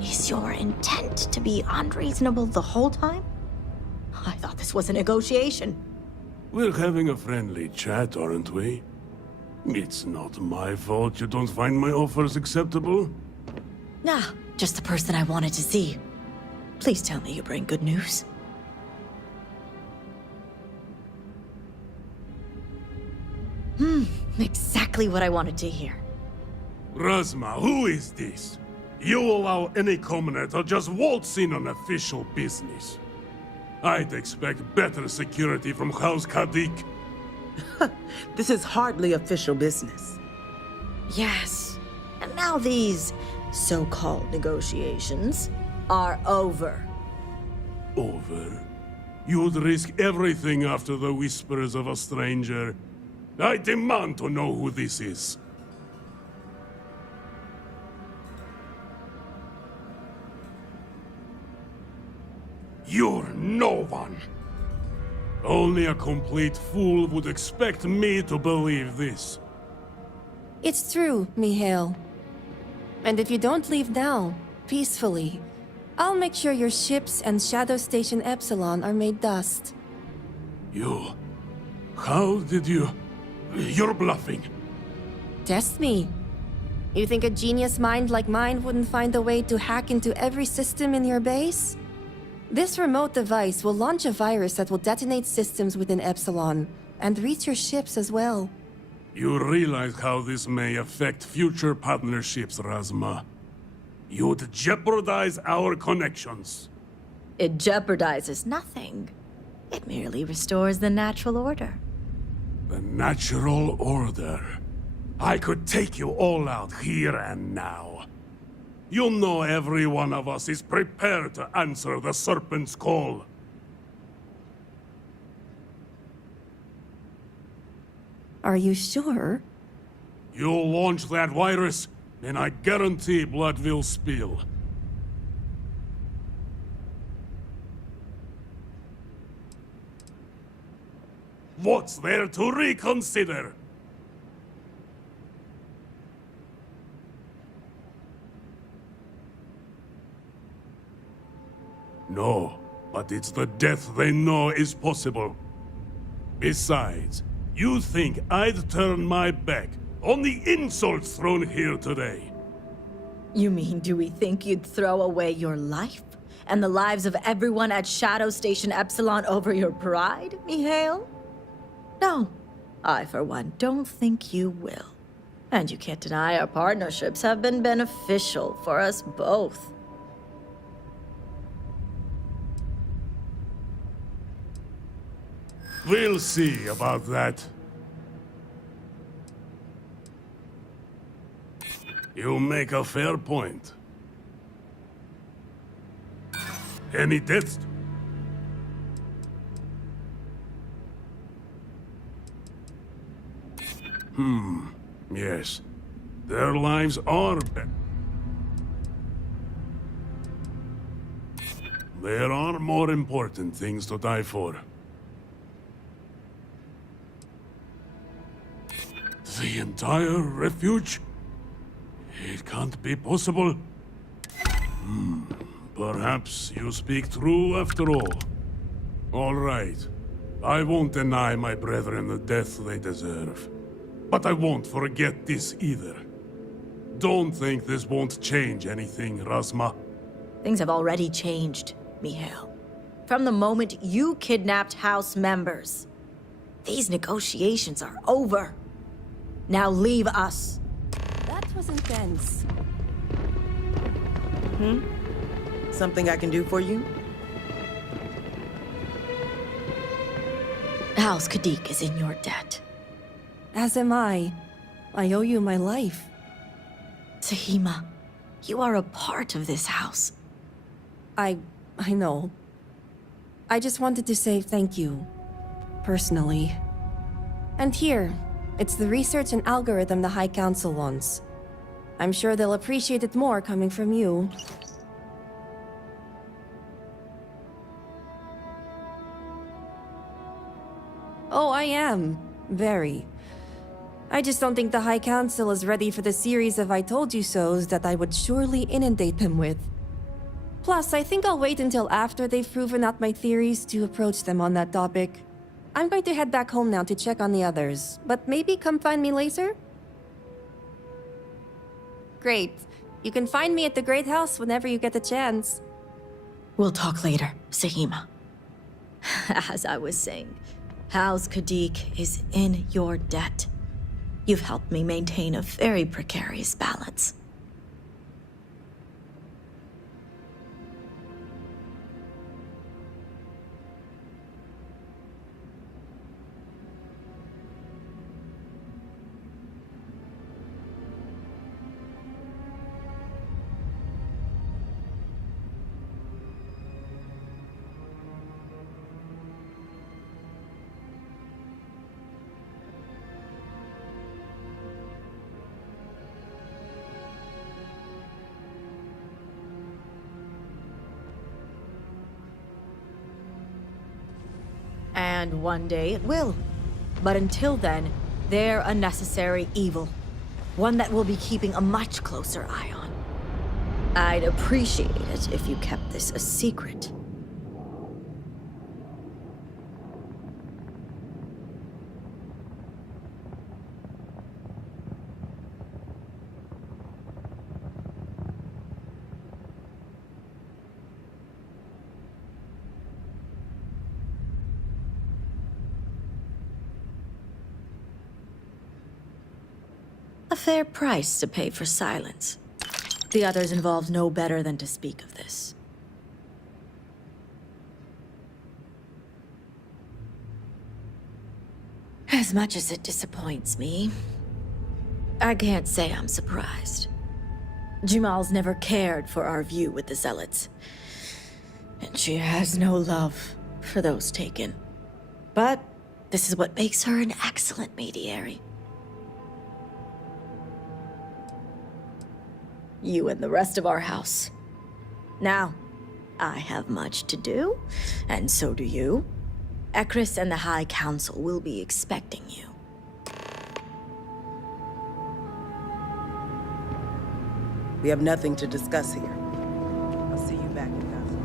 Is your intent to be unreasonable the whole time? I thought this was a negotiation. We're having a friendly chat, aren't we? It's not my fault you don't find my offers acceptable. Nah, just the person I wanted to see. Please tell me you bring good news. Exactly what I wanted to hear. Razma, who is this? You allow any commoner to just waltz in on official business. I'd expect better security from House Kadik. This is hardly official business. Yes. And now these so-called negotiations are over. Over? You'd risk everything after the whispers of a stranger. I demand to know who this is. You're no one. Only a complete fool would expect me to believe this. It's true, Mihail. And if you don't leave now, peacefully, I'll make sure your ships and Shadow Station Epsilon are made dust. You... How did you... You're bluffing. Test me. You think a genius mind like mine wouldn't find a way to hack into every system in your base? This remote device will launch a virus that will detonate systems within Epsilon, and reach your ships as well. You realize how this may affect future partnerships, Razma. You'd jeopardize our connections. It jeopardizes nothing. It merely restores the natural order. The natural order. I could take you all out here and now. You know every one of us is prepared to answer the Serpent's call. Are you sure? You'll launch that virus, and I guarantee blood will spill. What's there to reconsider? No, but it's the death they know is possible. Besides, you think I'd turn my back on the insults thrown here today? You mean, do we think you'd throw away your life and the lives of everyone at Shadow Station Epsilon over your pride, Mihail? No, I for one don't think you will. And you can't deny our partnerships have been beneficial for us both. We'll see about that. You make a fair point. Any deaths? Yes. Their lives are bad. There are more important things to die for. The entire refuge? It can't be possible. Perhaps you speak true after all. All right. I won't deny my brethren the death they deserve. But I won't forget this either. Don't think this won't change anything, Razma. Things have already changed, Mihail. From the moment you kidnapped House members. These negotiations are over. Now leave us. That was intense. Something I can do for you? House Kadik is in your debt. As am I. I owe you my life. Tahima, you are a part of this house. I know. I just wanted to say thank you. Personally. And here, it's the research and algorithm the High Council wants. I'm sure they'll appreciate it more coming from you. Oh, I am. Very. I just don't think the High Council is ready for the series of I told you so's that I would surely inundate them with. Plus, I think I'll wait until after they've proven out my theories to approach them on that topic. I'm going to head back home now to check on the others, but maybe come find me later? Great. You can find me at the Great House whenever you get the chance. We'll talk later, Sahima. As I was saying, House Kadik is in your debt. You've helped me maintain a very precarious balance. And one day it will. But until then, they're a necessary evil. One that we'll be keeping a much closer eye on. I'd appreciate it if you kept this a secret. A fair price to pay for silence. The others involved know better than to speak of this. As much as it disappoints me, I can't say I'm surprised. Jamal's never cared for our view with the Zealots. And she has no love for those taken. But this is what makes her an excellent mediator. You and the rest of our house. Now, I have much to do, and so do you. Ekris and the High Council will be expecting you. We have nothing to discuss here. I'll see you back in Gaza.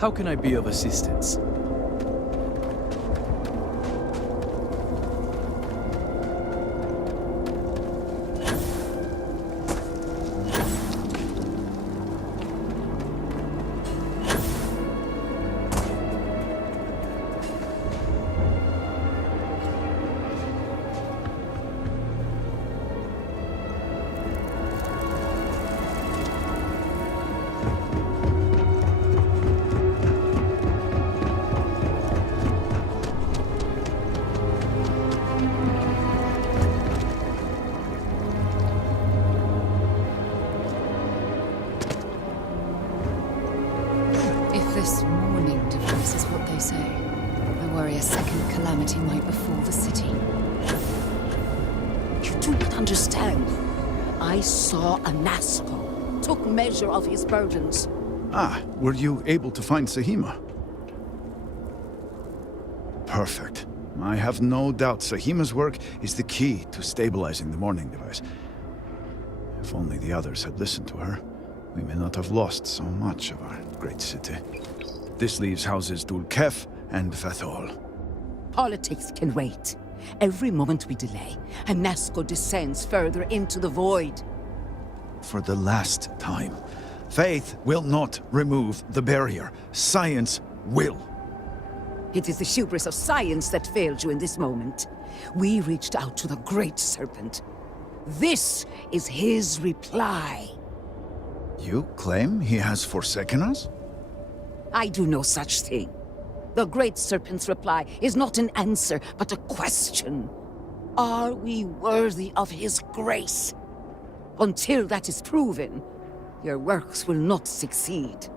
How can I be of assistance? If this mourning device is what they say, I worry a second calamity might befall the city. You do not understand. I saw Anasco, took measure of his burdens. Ah, were you able to find Sahima? Perfect. I have no doubt Sahima's work is the key to stabilizing the mourning device. If only the others had listened to her, we may not have lost so much of our great city. This leaves houses Dul Kef and Fathol. Politics can wait. Every moment we delay, Anasco descends further into the void. For the last time, faith will not remove the barrier. Science will. It is the hubris of science that failed you in this moment. We reached out to the Great Serpent. This is his reply. You claim he has forsaken us? I do no such thing. The Great Serpent's reply is not an answer, but a question. Are we worthy of his grace? Until that is proven, your works will not succeed.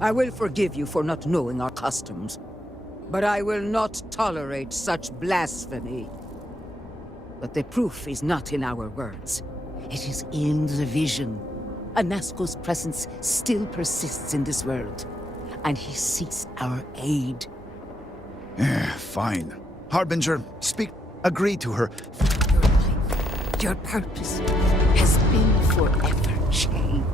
I will forgive you for not knowing our customs, but I will not tolerate such blasphemy. But the proof is not in our words. It is in the vision. Anasco's presence still persists in this world, and he seeks our aid. Fine. Harbinger, speak. Agree to her. Your purpose has been forever changed.